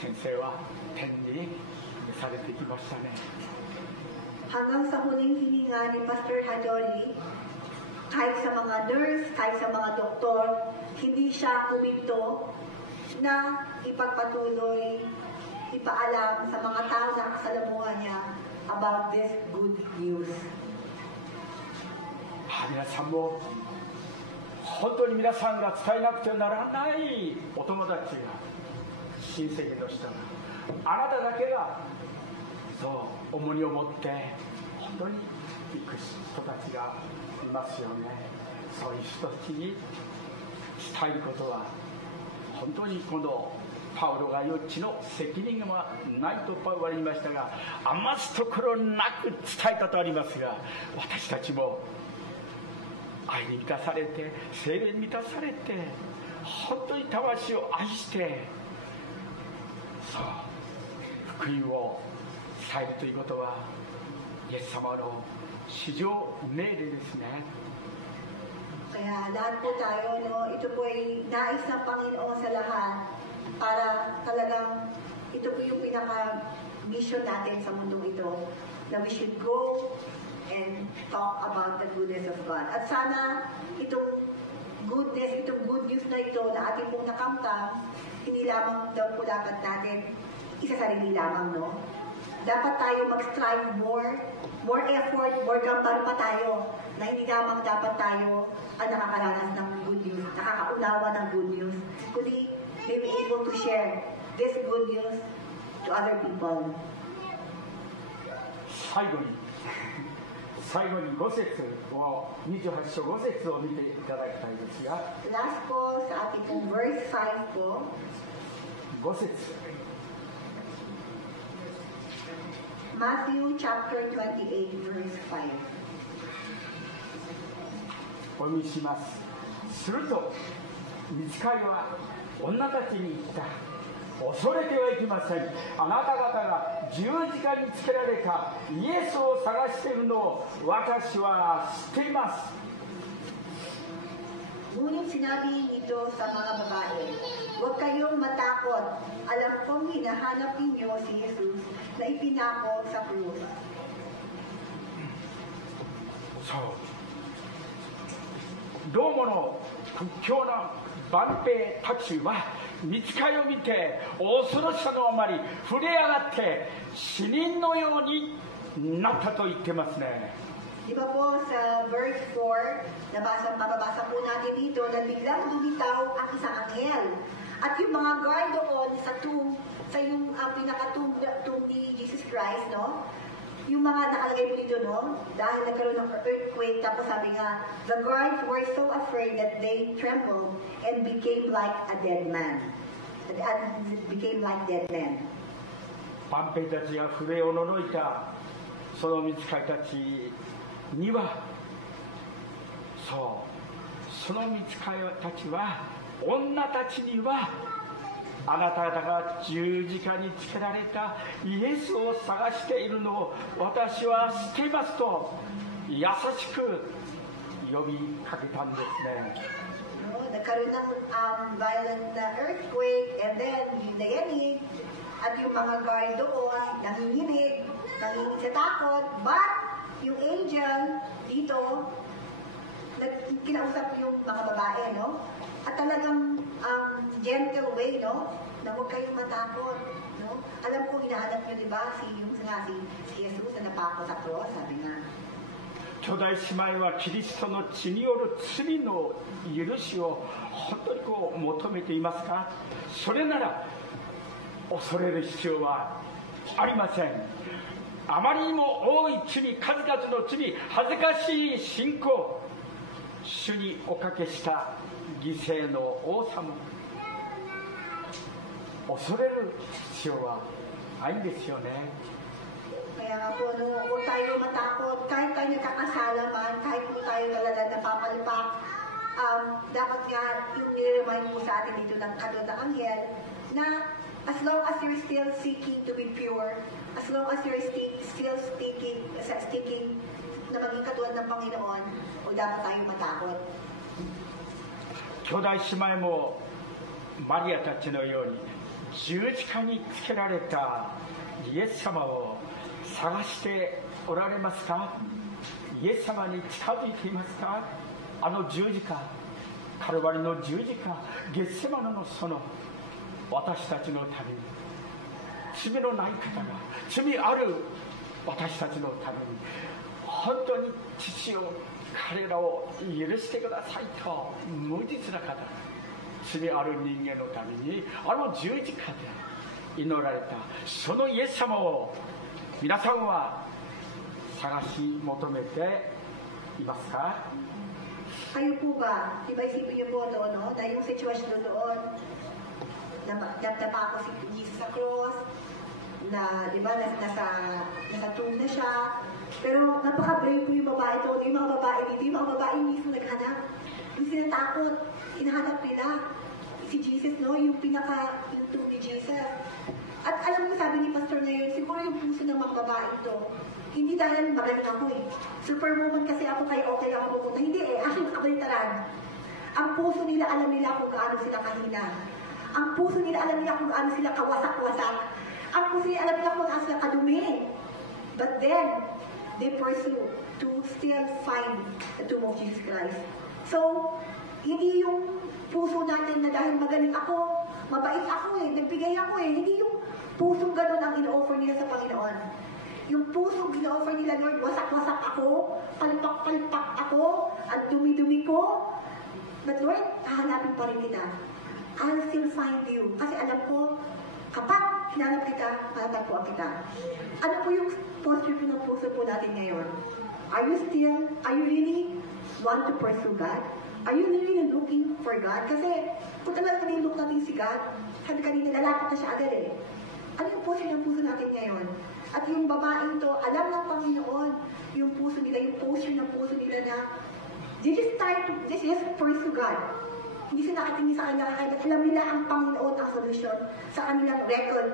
先生は天に召されてきましたね。 Hanggang sa huling hininga ni Pastor Hadoli, kahit sa mga nurse, kahit sa mga doktor, hindi siya huminto na ipagpatuloy, ipaalam sa mga tao na kasalamuhan niya about this good news. 皆さんも本当に皆さんが伝えなくてはならないお友達が、親戚の人が、あなただけがそう重荷を持って本当に行く人たちがいますよね。そういう人たちに伝えることは本当にこのパウロが予知の責任はないとパウロは言いましたが、余すところなく伝えたとありますが、私たちも愛に満たされて、聖霊に満たされて、本当に魂を愛して、そう福音を伝えるということはイエス様の至上命令ですね。 Kaya lahat po tayo, no, ito po ay nais ng Panginoon sa lahat para talagang ito po yung pinaka-mission natin sa mundong ito, na we should go and talk about the goodness of God. At sana itong good news na ito na ating pong nakamtam, hindi lamang daw po dapat natin isa-sarili lamang, no? Dapat tayo mag-strive more effort, more gambar pa tayo, na hindi lamang dapat tayo ang nakakaranas ng good news, nakakaunawa ng good news, kundi may be able to share this good news to other people. 最後に5節を28章5節を見ていただきたいですが、 Last po sa ating pong verse 5 po. 5 5節。 Matthew chapter 28, verse 5. お読みします。すると御使いは女たちに言った。恐れてはいけません。あなた方が十字架につけられたイエスを探しているのを私は知っています。 Ngunit sinabi nito sa mga babae, huwag kayong matakot. Alam kong hinahanap ninyo si Jesus na ipinako sa krus. そう、ローマの屈強な万兵たちは御使いを見て恐ろしさのあまり震え上がって死人のようになったと言ってますね。 Di ba po sa verse 4, mababasa po natin dito na biglang lumitaw ang isang anghel. At yung mga guard doon sa tomb, sa yung pinaka-tomb ni Jesus Christ, no? Yung mga nakalagay po dito, no? Dahil nagkaroon ng earthquake, tapos sabi nga, the guards were so afraid that they trembled and became like a dead man. And became like dead men. 万兵たちが震えおののいたその御使いたちには、その御使いたちは、女たちには、あなた方が十字架につけられたイエスを探しているのを私は知っていますと優しく呼びかけたんですね。 Nagkaroon ng violent na earthquake, and then yung nayanig, at yung mga guard doon, nanginginig sa takot, but yung angel dito, kinausap yung mga babae, no? At talagang gentle way, no? Na huwag kayong matakot, no? Alam ko, hinahanap nyo, di ba? Si Jesus na napako sa cross, sabi nga. 兄弟姉妹はキリストの血による罪の許しを本当に求めていますか？それなら恐れる必要はありません。あまりにも多い罪、数々の罪、恥ずかしい信仰、主におかけした犠牲の王様、恐れる必要はないんですよね。 Kaya nga po, no, huwag tayo matakot, kahit tayo nagkakasala man, kahit po tayo talaga napapalipak, dapat nga yung nire-remind po sa atin dito ng katulad ng anghel, na as long as you're still seeking to be pure, as long as you're still sticking na maging katulad ng Panginoon, huwag dapat tayong matakot. 兄弟姉妹もマリアたちのように十字架につけられたイエス様を探しておられますか？イエス様に近づいていますか？あの十字架、カルバリの十字架、ゲッセマノの園、私たちのために、罪のない方が、罪ある私たちのために、本当に父を、彼らを許してくださいと無実な方、罪ある人間のために、あの十字架で祈られた、そのイエス様を、皆さんは探し求めていますか？ Kayo po ba, di ba isipin niyo po ito, no? Na yung sitwasyon doon, napako si Jesus sa cross, na, di ba, nasa tomb na siya, pero napaka-brave po yung babae ito, yung mga babae dito, yung mga babae mismo naghanap, yung sinatakot, hinahanap nila, si Jesus, no? Yung tomb ni Jesus. At alam mo, sabi ni Pastor ngayon, siguro yung puso ng mga babae ito, hindi dahil magaling ako eh. Superwoman kasi ako, kaya okay ako pupunta. Hindi eh, ako yung taran. Ang puso nila, alam nila kung gaano sila kahina. Ang puso nila, alam nila kung gaano sila kawasak-wasak. Ang puso nila, alam nila kung gaano sila kadumi. But then, they pursue to still find the tomb of Jesus Christ. So, hindi yung puso natin na dahil magaling ako, mabait ako eh, nagbigay ako eh. Hindi yung pusong ganun ang ino-offer nila sa Panginoon. Yung pusong ino-offer nila, Lord, wasak-wasak ako, palpak-palpak ako, at dumi-dumi ko. But Lord, hahanapin pa rin kita. I'll still find you. Kasi alam ko, kapag hinanap kita, matatagpuan kita. Ano po yung posture ng puso po natin ngayon? Are you really want to pursue God? Are you really looking for God? Kasi kung talaga nilook natin si God, sabi kanina, lalapit na siya agad eh. Ano yung puso natin ngayon? At yung babaeng to, alam ng Panginoon, yung puso nila, yung posture ng puso nila na, they just pursue God. Hindi sila nakatingin sa kanya, kahit alam nila ang Panginoon ang solusyon sa kanilang record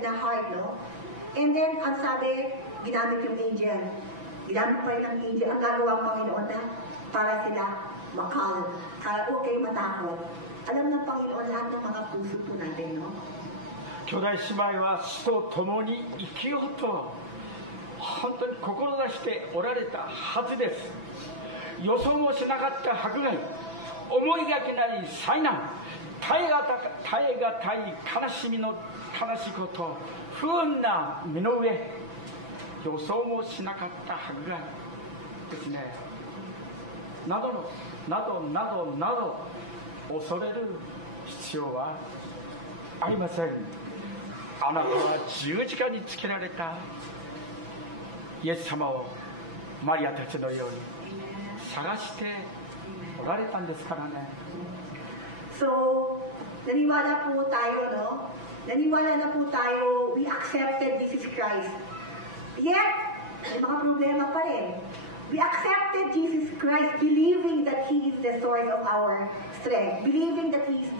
na heart, no? And then, ang sabi, ginamit yung angel. Ginamit pa rin ng angel ang gagawang Panginoon na para sila makal. Kaya huwag kayo matakot. Alam ng Panginoon lahat ng mga puso po natin, no? 兄弟姉妹は主と共に生きようと本当に志しておられたはずです。予想もしなかった迫害、思いがけない災難、耐えがたい悲しいこと、不運な身の上、予想もしなかった迫害ですね。など恐れる必要はありません。あなたは十字架につけられたイエス様をマリアたちのように探しておられたんですからね。So, naniwala po tayo, no? Naniwala na po tayo, we accepted Jesus Christ. Yet, may mga problema pa rin. We accepted Jesus Christ believing that He is the source of our strength, believing that He is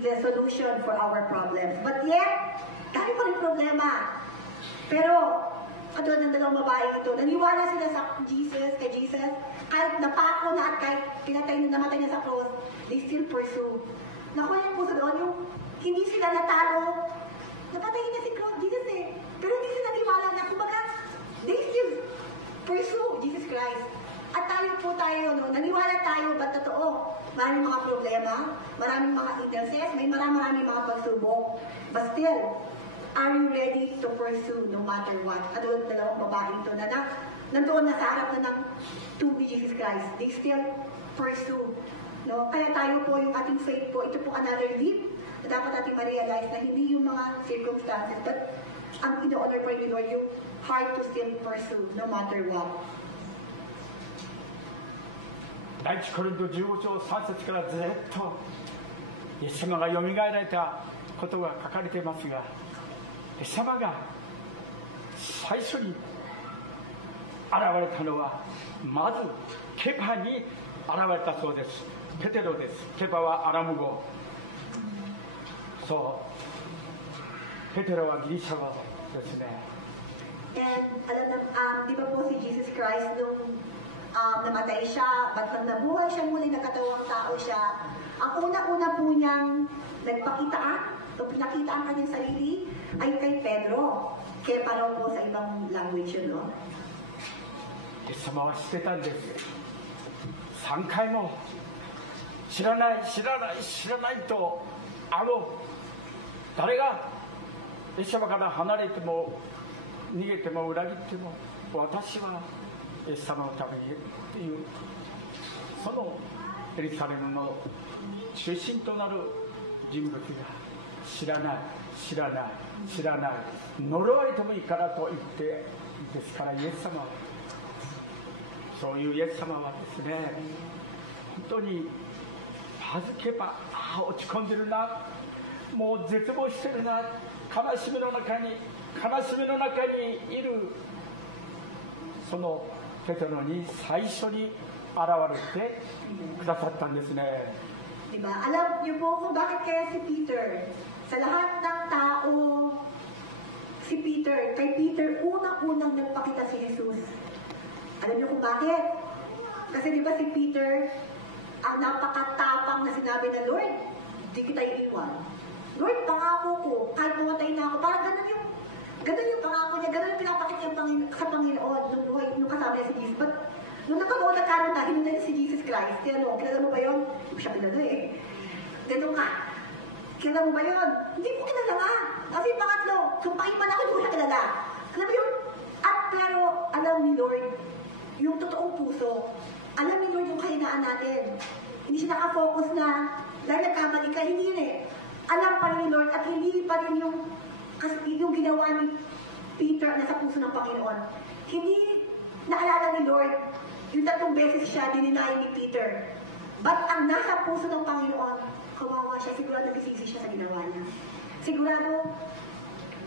the solution for our problems. But yet, dahil pa rin problema. Pero, katulad ng dalawang babae ito, naniwala sila sa kay Jesus, kahit napako na at kahit namatay na sa cross, they still pursue. Nakuha niyo po sa doon, yung hindi sila natalo, napatay na si Jesus eh. Pero hindi sila naniwala na, kumbaga, they still pursue Jesus Christ. At tayo, no, naniwala tayo, ba't totoo? Maraming mga problema, maraming mga hindrances, may maraming mga pagsubok. But still, are you ready to pursue no matter what? At doon dalawang babae ito na nandoon na sa harap na ng to be Jesus Christ. They still pursue. No? Kaya tayo po, yung ating faith po, ito po another leap na dapat natin ma-realize na hindi yung mga circumstances, but ang ino-honor pa rin ni Lord, yung heart to still pursue no matter what. 第一コリント15章3節からずっとイエス様がよみがえられたことが書かれていますが、イエス様が最初に現れたのはまずケパに現れたそうです。ペテロです。ケパはアラム語。そう、ペテロはギリシャ語ですね。 And alam na, di ba po si Jesus Christ nung namatay siya, ba't nang nabuhay siya muli, nagkatawang tao siya, ang una-una po niyang nagpakitaan, o pinakita ang kanyang sarili, ay kay Pedro. Kepa raw po sa ibang language yun, no? イエス様は知ってたんです。3回も知らないと誰がイエス様から離れても逃げても裏切っても私はイエス様のためにっていうそのエルサレムの中心となる人物が知らない呪われてもいいからと言ってですから、イエス様はそういうイエス様はですね、本当にはずけば落ち込んでるな、もう絶望してるな、悲しみの中にいるそのペテロに最初に現れてくださったんですね。 Diba? Alam niyo po kung bakit kaya si Peter, sa lahat ng tao, si Peter, kay Peter, unang-unang nagpakita si Jesus. Alam niyo kung bakit? Kasi di ba si Peter, ang napakatapang na sinabi na, Lord, di kita iiwan. Lord, pangako ko, kahit mamatay na ako, parang ganun yung pangako niya, ganun yung pinapakita niya sa Panginoon nung buhay, nung kasama niya si Jesus. But, nung napanood na karoon na, hinunay si Jesus Christ, kilala mo ba yun? Hindi ko siya kilala eh. Ganun ka, kilala mo ba yun? Hindi mo kilala nga. Kasi pangatlo, sumpahin man ako, hindi ko siya kilala. Alam mo yun? At pero, alam ni Lord, yung totoong puso, alam ni Lord yung kahinaan natin. Hindi siya nakafocus na, dahil nagkamali ka, hindi yun eh. Alam pa rin ni Lord at hindi pa rin yung ginawa ni Peter na sa puso ng Panginoon. Hindi naalala ni Lord yung 3 beses siya dininay ni Peter. But ang nasa puso ng Panginoon kawawa siya, sigurado nagsisisi siya sa ginawa niya. Sigurado,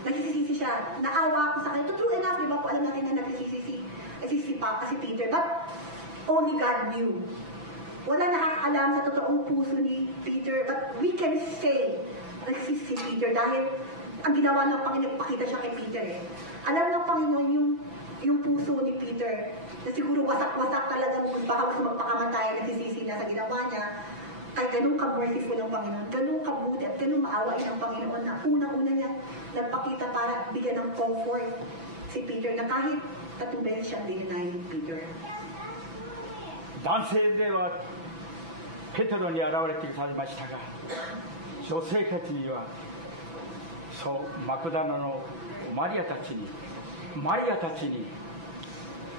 nagsisisi siya. Naawa ako sa kanya. True enough, di ba po, alam natin na nagsisisi si Peter. But only God knew. Wala nakakaalam sa totoong puso ni Peter. But we can say, nagsisisi si Peter dahil ang ginawa ng Panginoon, pakita siya kay Peter eh. Alam ng Panginoon yung puso ni Peter na siguro wasak-wasak talaga baka gusto magpakamatay, nagsisisi na sa ginawa niya. Kaya ganun ka-merciful ng Panginoon, ganun kabuti at ganun maawain ng Panginoon na unang-una niya nagpakita para bigyan ng comfort si Peter na kahit 3 beses siyang dinay ni Peter. 男性ではペテロに現れてされましたが、女性たちにはそうマクダナのマリアたちに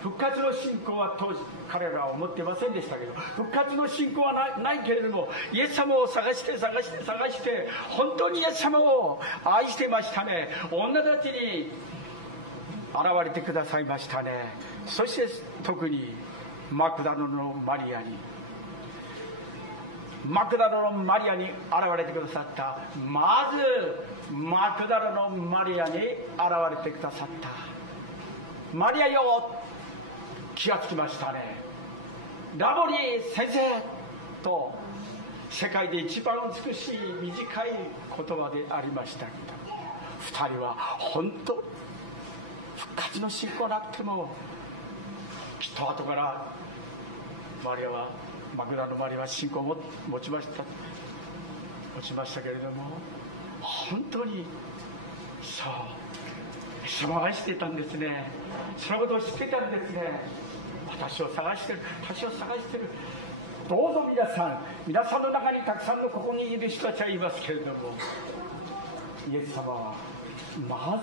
復活の信仰は当時彼らは思っていませんでしたけど、復活の信仰はないけれども、イエス様を探して本当にイエス様を愛してましたね。女たちに現れてくださいましたね。そして特にマクダナのマリアに現れてくださった。まずマクダナのマリアに現れてくださった。マリアよ、気がつきましたね。ラボリー先生と世界で一番美しい短い言葉でありましたけど、2人は本当復活の信仰なくてもきっと後からマクダナのマリアは信仰を持ちましたけれども、本当にそうイエス様を愛していたんですね。そのことを知っていたんですね。私を探してる。どうぞ皆さんの中にたくさんのここにいる人たちはいますけれども、イエス様はま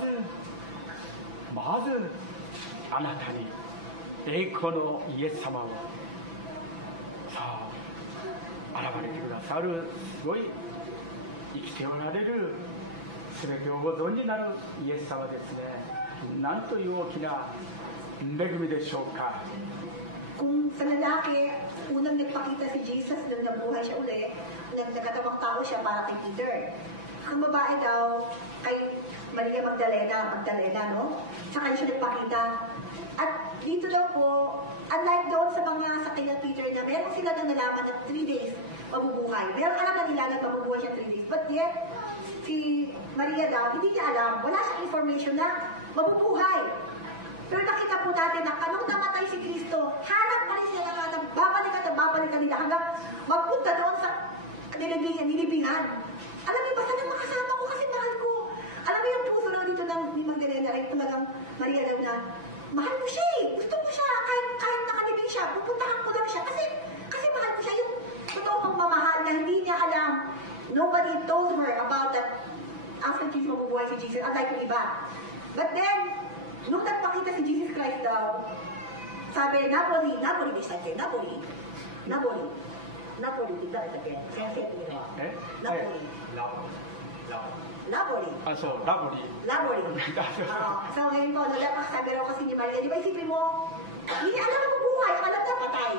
ずあなたに栄光のイエス様を現れてくださる、すごい生きておられる、全てをご存じになるイエス様ですね。なんという大きな恵みでしょうか。 Kung sa lalaki, unang nagpakita si Jesus nung nabuhay siya uli, nagkatawag tao siya para kay Peter. Ang babae daw, kay Maria Magdalena, no? Sa kanya siya nagpakita. At dito daw po, unlike doon sa mga sa kina Peter na meron sila na nalaman na 3 days mabubuhay. Meron alam na nila na mabubuhay siya 3 days. But yet, si Maria daw, hindi niya alam, wala siyang information na mabubuhay. Pero nakita po natin na kanong namatay si Kristo, hanap pa rin sila na babalikan nila hanggang magpunta doon sa nilibingan. Alam niyo ba, sana makasama ko kasi mahal ko. Alam mo yung puso daw dito ng ni Magdalena ay talagang Maria daw na, mahal mo siya eh. Gusto mo siya, kahit nakalibing siya, pupuntahan ko lang siya. Kasi mahal ko siya, yung totoo pang mamahal na hindi niya alam. Nobody told her about that after Jesus mabubuhay si Jesus, unlike yung iba. But then, nung nagpakita si Jesus Christ daw, sabi, Napoli, tignan ito again. Sensei ito ginawa. Napoli. So ngayon po, sabi raw kasi ni Maria, di ba isipin mo, hindi alam na mabuhay, ang alam na patay.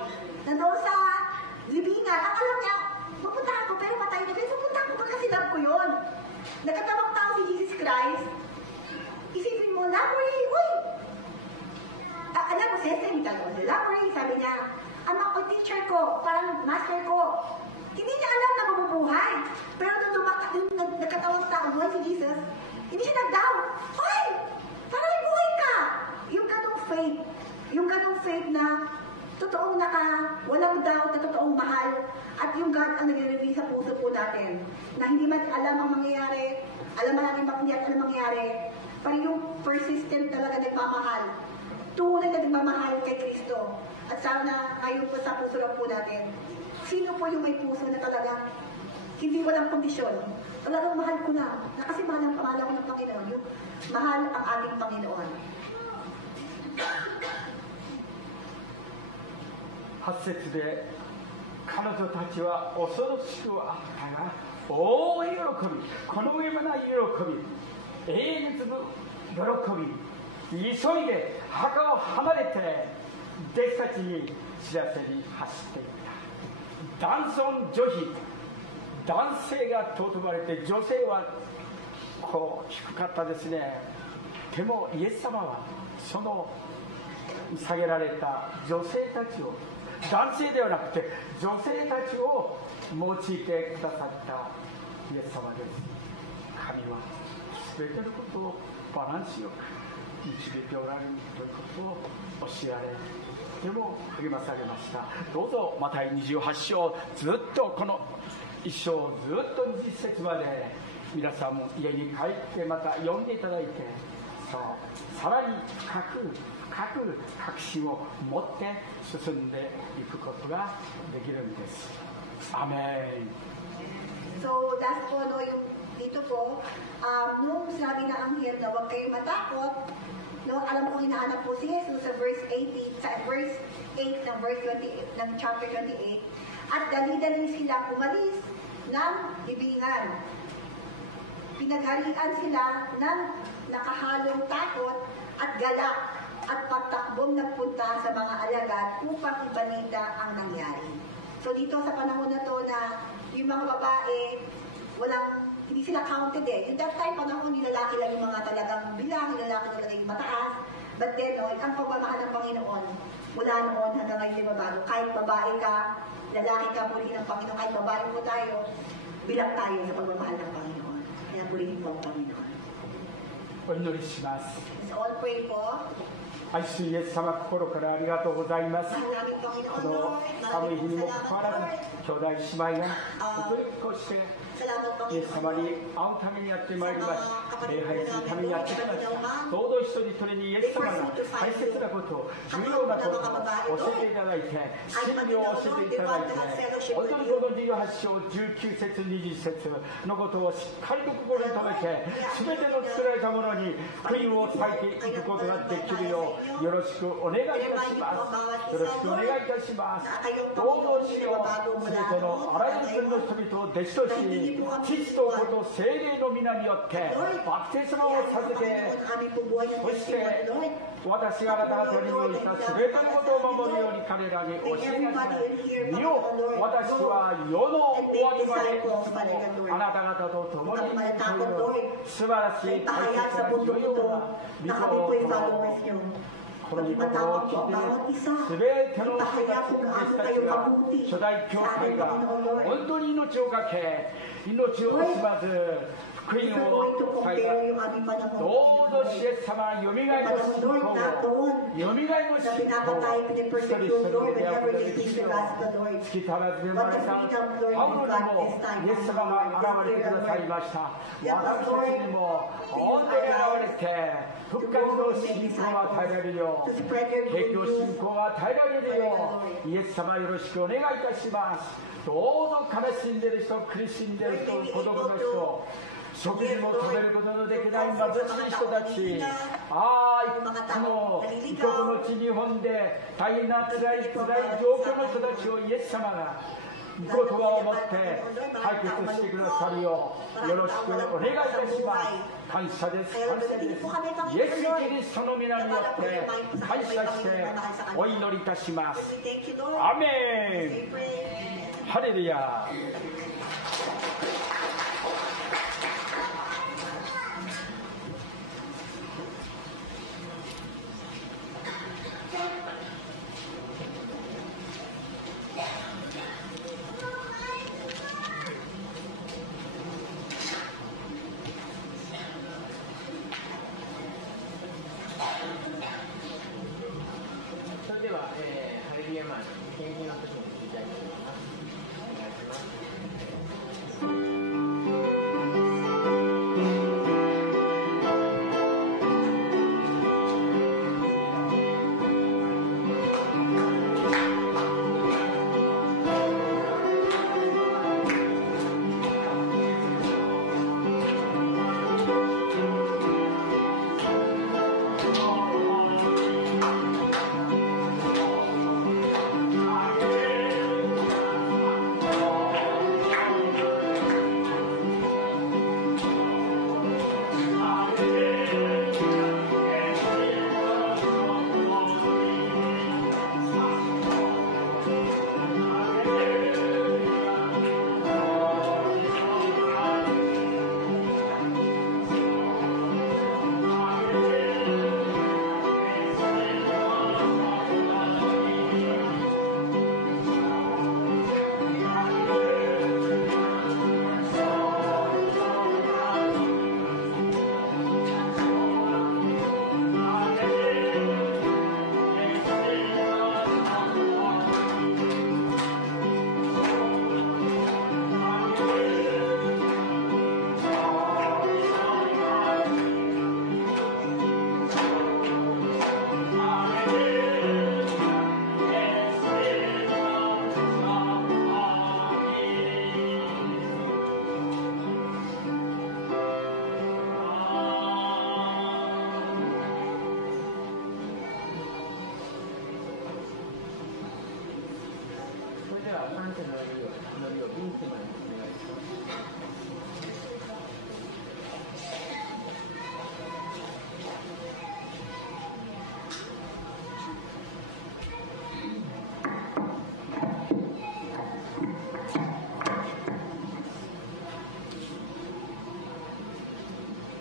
Nandoon sa libingan, ang alam niya, mapunta ako, pero patay na. Pero pupunta ako kasi love ko yun. Nagkatawag tao si Jesus Christ, isipin mo, Napoli, uy! Alam mo, sensei, Napoli, sabi niya, ama ko, teacher ko, parang master ko. Hindi niya alam na mabubuhay. Pero nung nagkatawag tao, buhay si Jesus, hindi siya nag-doubt. Hoy! Parang buhay ka! Yung ganong faith na totoong walang doubt na totoong mahal. At yung God ang nag-reveal sa puso po natin. Na hindi man alam ang mangyayari, alam natin ang mangyayari, pero yung persistent talaga nagmamahal. Tunay na nagmamahal kay Kristo. At sana ngayon po sa puso lang po natin, sino po yung may puso na talagang hindi walang kondisyon, talagang mahal ko na kasi mahal ako ng Panginoon, yung mahal ang ating Panginoon. 8節で彼女たちは恐ろしくあったが大喜び、この上もない喜び、永遠に続く喜び、急いで墓を離れて弟子たちに知らせに走っていった。男尊女卑、男性が尊ばれて女性はこう低かったですね。でもイエス様はその下げられた女性たちを、男性ではなくて女性たちを用いてくださったイエス様です。神は全てのことをバランスよく導いておられるということを教えられ、でも励まされました。どうぞマタイ28章ずっとこの1章ずっと20節まで皆さんも家に帰ってまた読んでいただいて、そうさらに深く確信を持って進んでいくことができるんです。アメン。 So, last po, no, yung dito po, nung sabi na anghel na huwag kayong matakot, no, alam ko hinahanap po si Jesus sa verse 18, sa verse 8 ng verse 28, ng chapter 28, at dali-dali silang umalis ng libingan. Pinagharian sila ng nakahalong takot at galak at pagtakbong nagpunta sa mga alagad upang ibalita ang nangyari. So dito sa panahon na to na yung mga babae, hindi sila counted eh. Yung that time panahon, nilalaki lang yung mga talagang bilang, nilalaki talaga yung mataas. But then, no, ang pagmamahal ng Panginoon, mula noon hanggang ngayon di babago. Kahit babae ka, lalaki ka, purihin ng Panginoon. Kahit babae po tayo, bilang tayo sa pagmamahal ng Panginoon. Kaya purihin po ang Panginoon. お祈りします。 So all pray po. 愛するイエス様、心からありがとうございます。 Maraming こ Panginoon, の Lord. 寒い日にもかかわらず、 Salamat, 兄弟姉妹が本当にこうして Salamat, イエス様 Panginoon. に会うためにやってまいりました。礼拝するためにやってきました。どうぞ一人一人にイエス様が大切なこと、重要なことを教えていただいて、真理を教えていただいて、本当にこの18章19節20節のことをしっかりと心に留めて、全ての作られたものに福音を伝えていくことができるよう、よろしくお願いいたします。よろしくお願いいたします。どうぞ主よ、全てのあらゆる国の人々を弟子とし、父と子と聖霊の皆によってバプテスマを授け、そして私があなた方においた全てのことを守るように彼らに教えなさい。見よ、私は世の終わりまでいつもあなた方と共にいる素晴らしい大切な良いような御子をこの御心を聞いてすべての人たちが初代教会が本当に命をかけ、命を惜しまず福音を伝えた。どうぞイエス様、よみがえの信仰を、よみがえの信仰を一人一人であふれる主を突き足らずで生まれたパウロにもイエス様が現れてくださいました。私たちにも本当に現れて復活の信仰を与えられるよう、提供信仰を与えられるよう、イエス様よろしくお願いいたします。どうぞ悲しんでいる人、苦しんでいる人、孤独な人、食事も食べることのできない貧しい人たち、この異国の地日本で大変な辛い状況の人たちをイエス様が御言葉を持って解決してくださるよう、よろしくお願いいたします。感謝です、感謝です。イエス・キリストの皆によって感謝してお祈りいたします。アメン。ハレルヤ。それでは、ハレルヤマーの献金の時に聞きたいと思います。お願いします。Amen. では感謝の祈りをインチマにお願いします。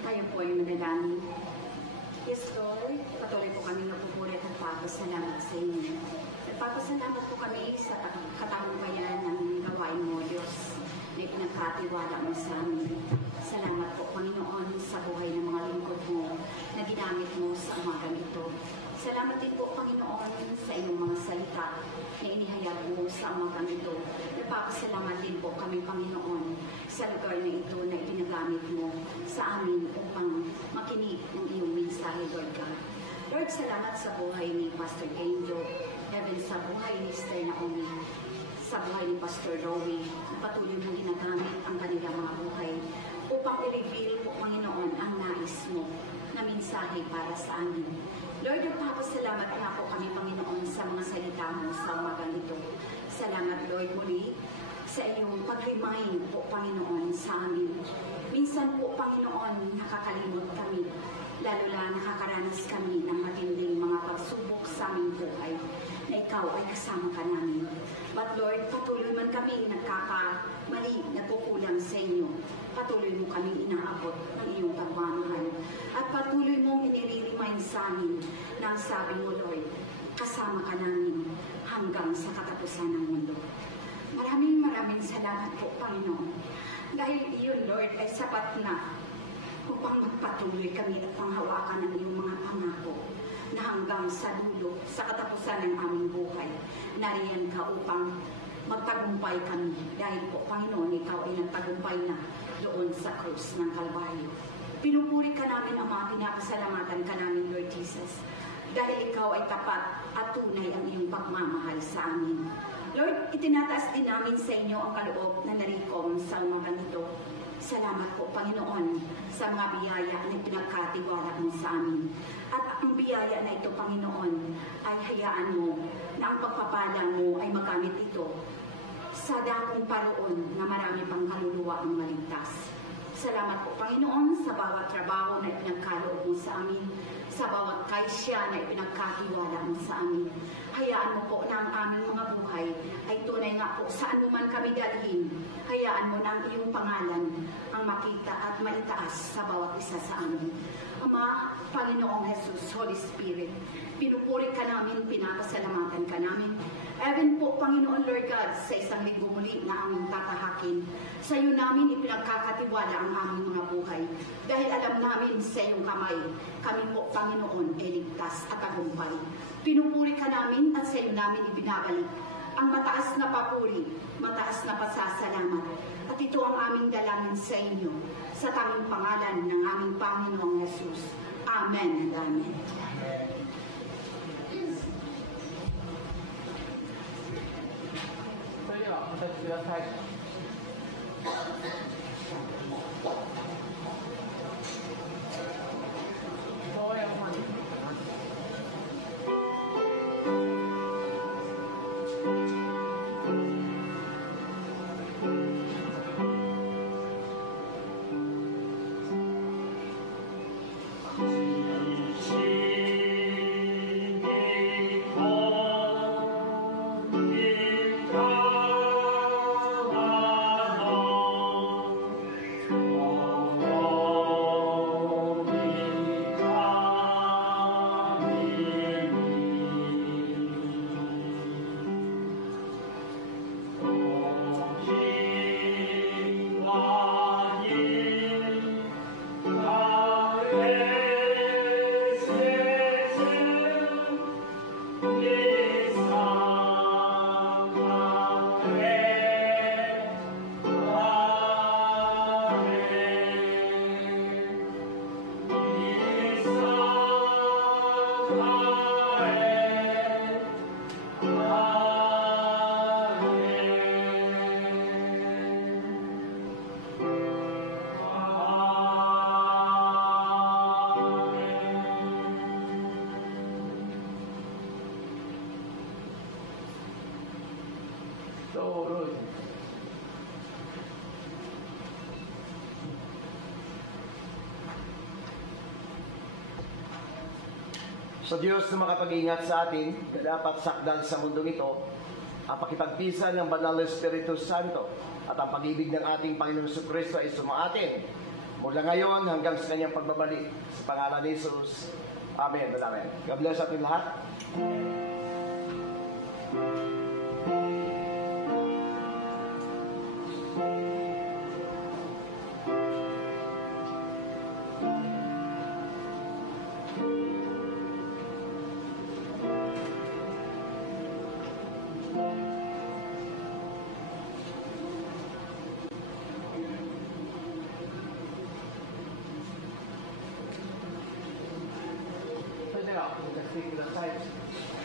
Tayo po ay manalangin. Yes, Lord, patuloy po kami nagpupuri at nagpapasalamat sa inyo. Nagpapasalamat po kami sa katagumpayan ng gawain mo, Diyos, na ipinagkatiwala mo sa amin. Salamat po, Panginoon, sa buhay ng mga lingkod mo na ginamit mo sa umagang ito. Salamat din po, Panginoon, sa iyong mga salita na inihayag mo sa umagang ito. Nagpapasalamat din po kami, Panginoon, sa lugar na ito na itinagamit mo sa amin upang makinig ng iyong mensahe, Lord God. Lord, salamat sa buhay ni Pastor Angel, Heaven, sa buhay ni Sister Naomi, sa buhay ni Pastor Rowie, patuloy mong ginagamit ang kanilang mga buhay upang i-reveal po, Panginoon, ang nais mo na mensahe para sa amin. Lord, nagpapasalamat nga po kami, Panginoon, sa mga salita mo sa umagang ito. Salamat, Lord, muli sa iyong pag-remind po, Panginoon, sa amin. Minsan po, Panginoon, nakakalimot kami, lalo lang nakakaranas kami ng matinding mga pagsubok sa aming buhay, na ikaw ay kasama ka namin. But Lord, patuloy man kami nagkakamali, nagkukulang sa inyo. Patuloy mo kami inaabot ng iyong pagmamahal. At patuloy mong inire-remind sa amin na ang sabi mo, Lord, kasama ka namin hanggang sa katapusan ng mundo. Maraming salamat po, Panginoon. Dahil iyon, Lord, ay sapat na upang magpatuloy kami at panghawakan ng iyong mga pangako na hanggang sa dulo, sa katapusan ng aming buhay, nariyan ka upang magtagumpay kami. Dahil po, Panginoon, ikaw ay nagtagumpay na doon sa krus ng Kalbaryo. Pinupuri ka namin, Ama, pinapasalamatan ka namin, Lord Jesus, dahil ikaw ay tapat at tunay ang iyong pagmamahal sa amin. Lord, itinataas din namin sa inyo ang kaloob na narikom sa umagang ito. Salamat po, Panginoon, sa mga biyaya na pinagkatiwala mo sa amin. At ang biyaya na ito, Panginoon, ay hayaan mo na ang pagpapalang mo ay magamit ito sa dakong paroon na marami pang kaluluwa ang maligtas. Salamat po, Panginoon, sa bawat trabaho na ipinagkaloob mo sa amin, sa bawat kaisya na ipinagkatiwala mo sa amin. Hayaan mo po na ang aming mga buhay ay tunay nga po saan mo man kami dalhin. Hayaan mo na ang iyong pangalan ang makita at maitaas sa bawat isa sa amin. Ama, Panginoong Jesus, Holy Spirit, pinupuri ka namin, pinapasalamatan ka namin. Even po, Panginoon Lord God, sa isang linggo muli na aming tatahakin, sa iyo namin ipinagkakatiwala ang aming mga buhay. Dahil alam namin sa iyong kamay, kami po, Panginoon, ay ligtas at tagumpay. Pinupuri ka namin at sa iyo namin ibinabalik ang mataas na papuri, mataas na pasasalamat. At ito ang aming dalangin sa inyo, sa tanging pangalan ng aming Panginoong Jesus. Amen and amen. So ではお立ちください。遠山さんに聞きます。老人 Sa Diyos na makapag-ingat sa atin, na dapat sakdal sa mundong ito, ang pakipagpisa ng Banal na Espiritu Santo at ang pag-ibig ng ating Panginoong Jesucristo ay sumaatin mula ngayon hanggang sa kanyang pagbabalik. Sa pangalan ni Jesus. Amen. Amen. God bless ating lahat.それではお立ちください。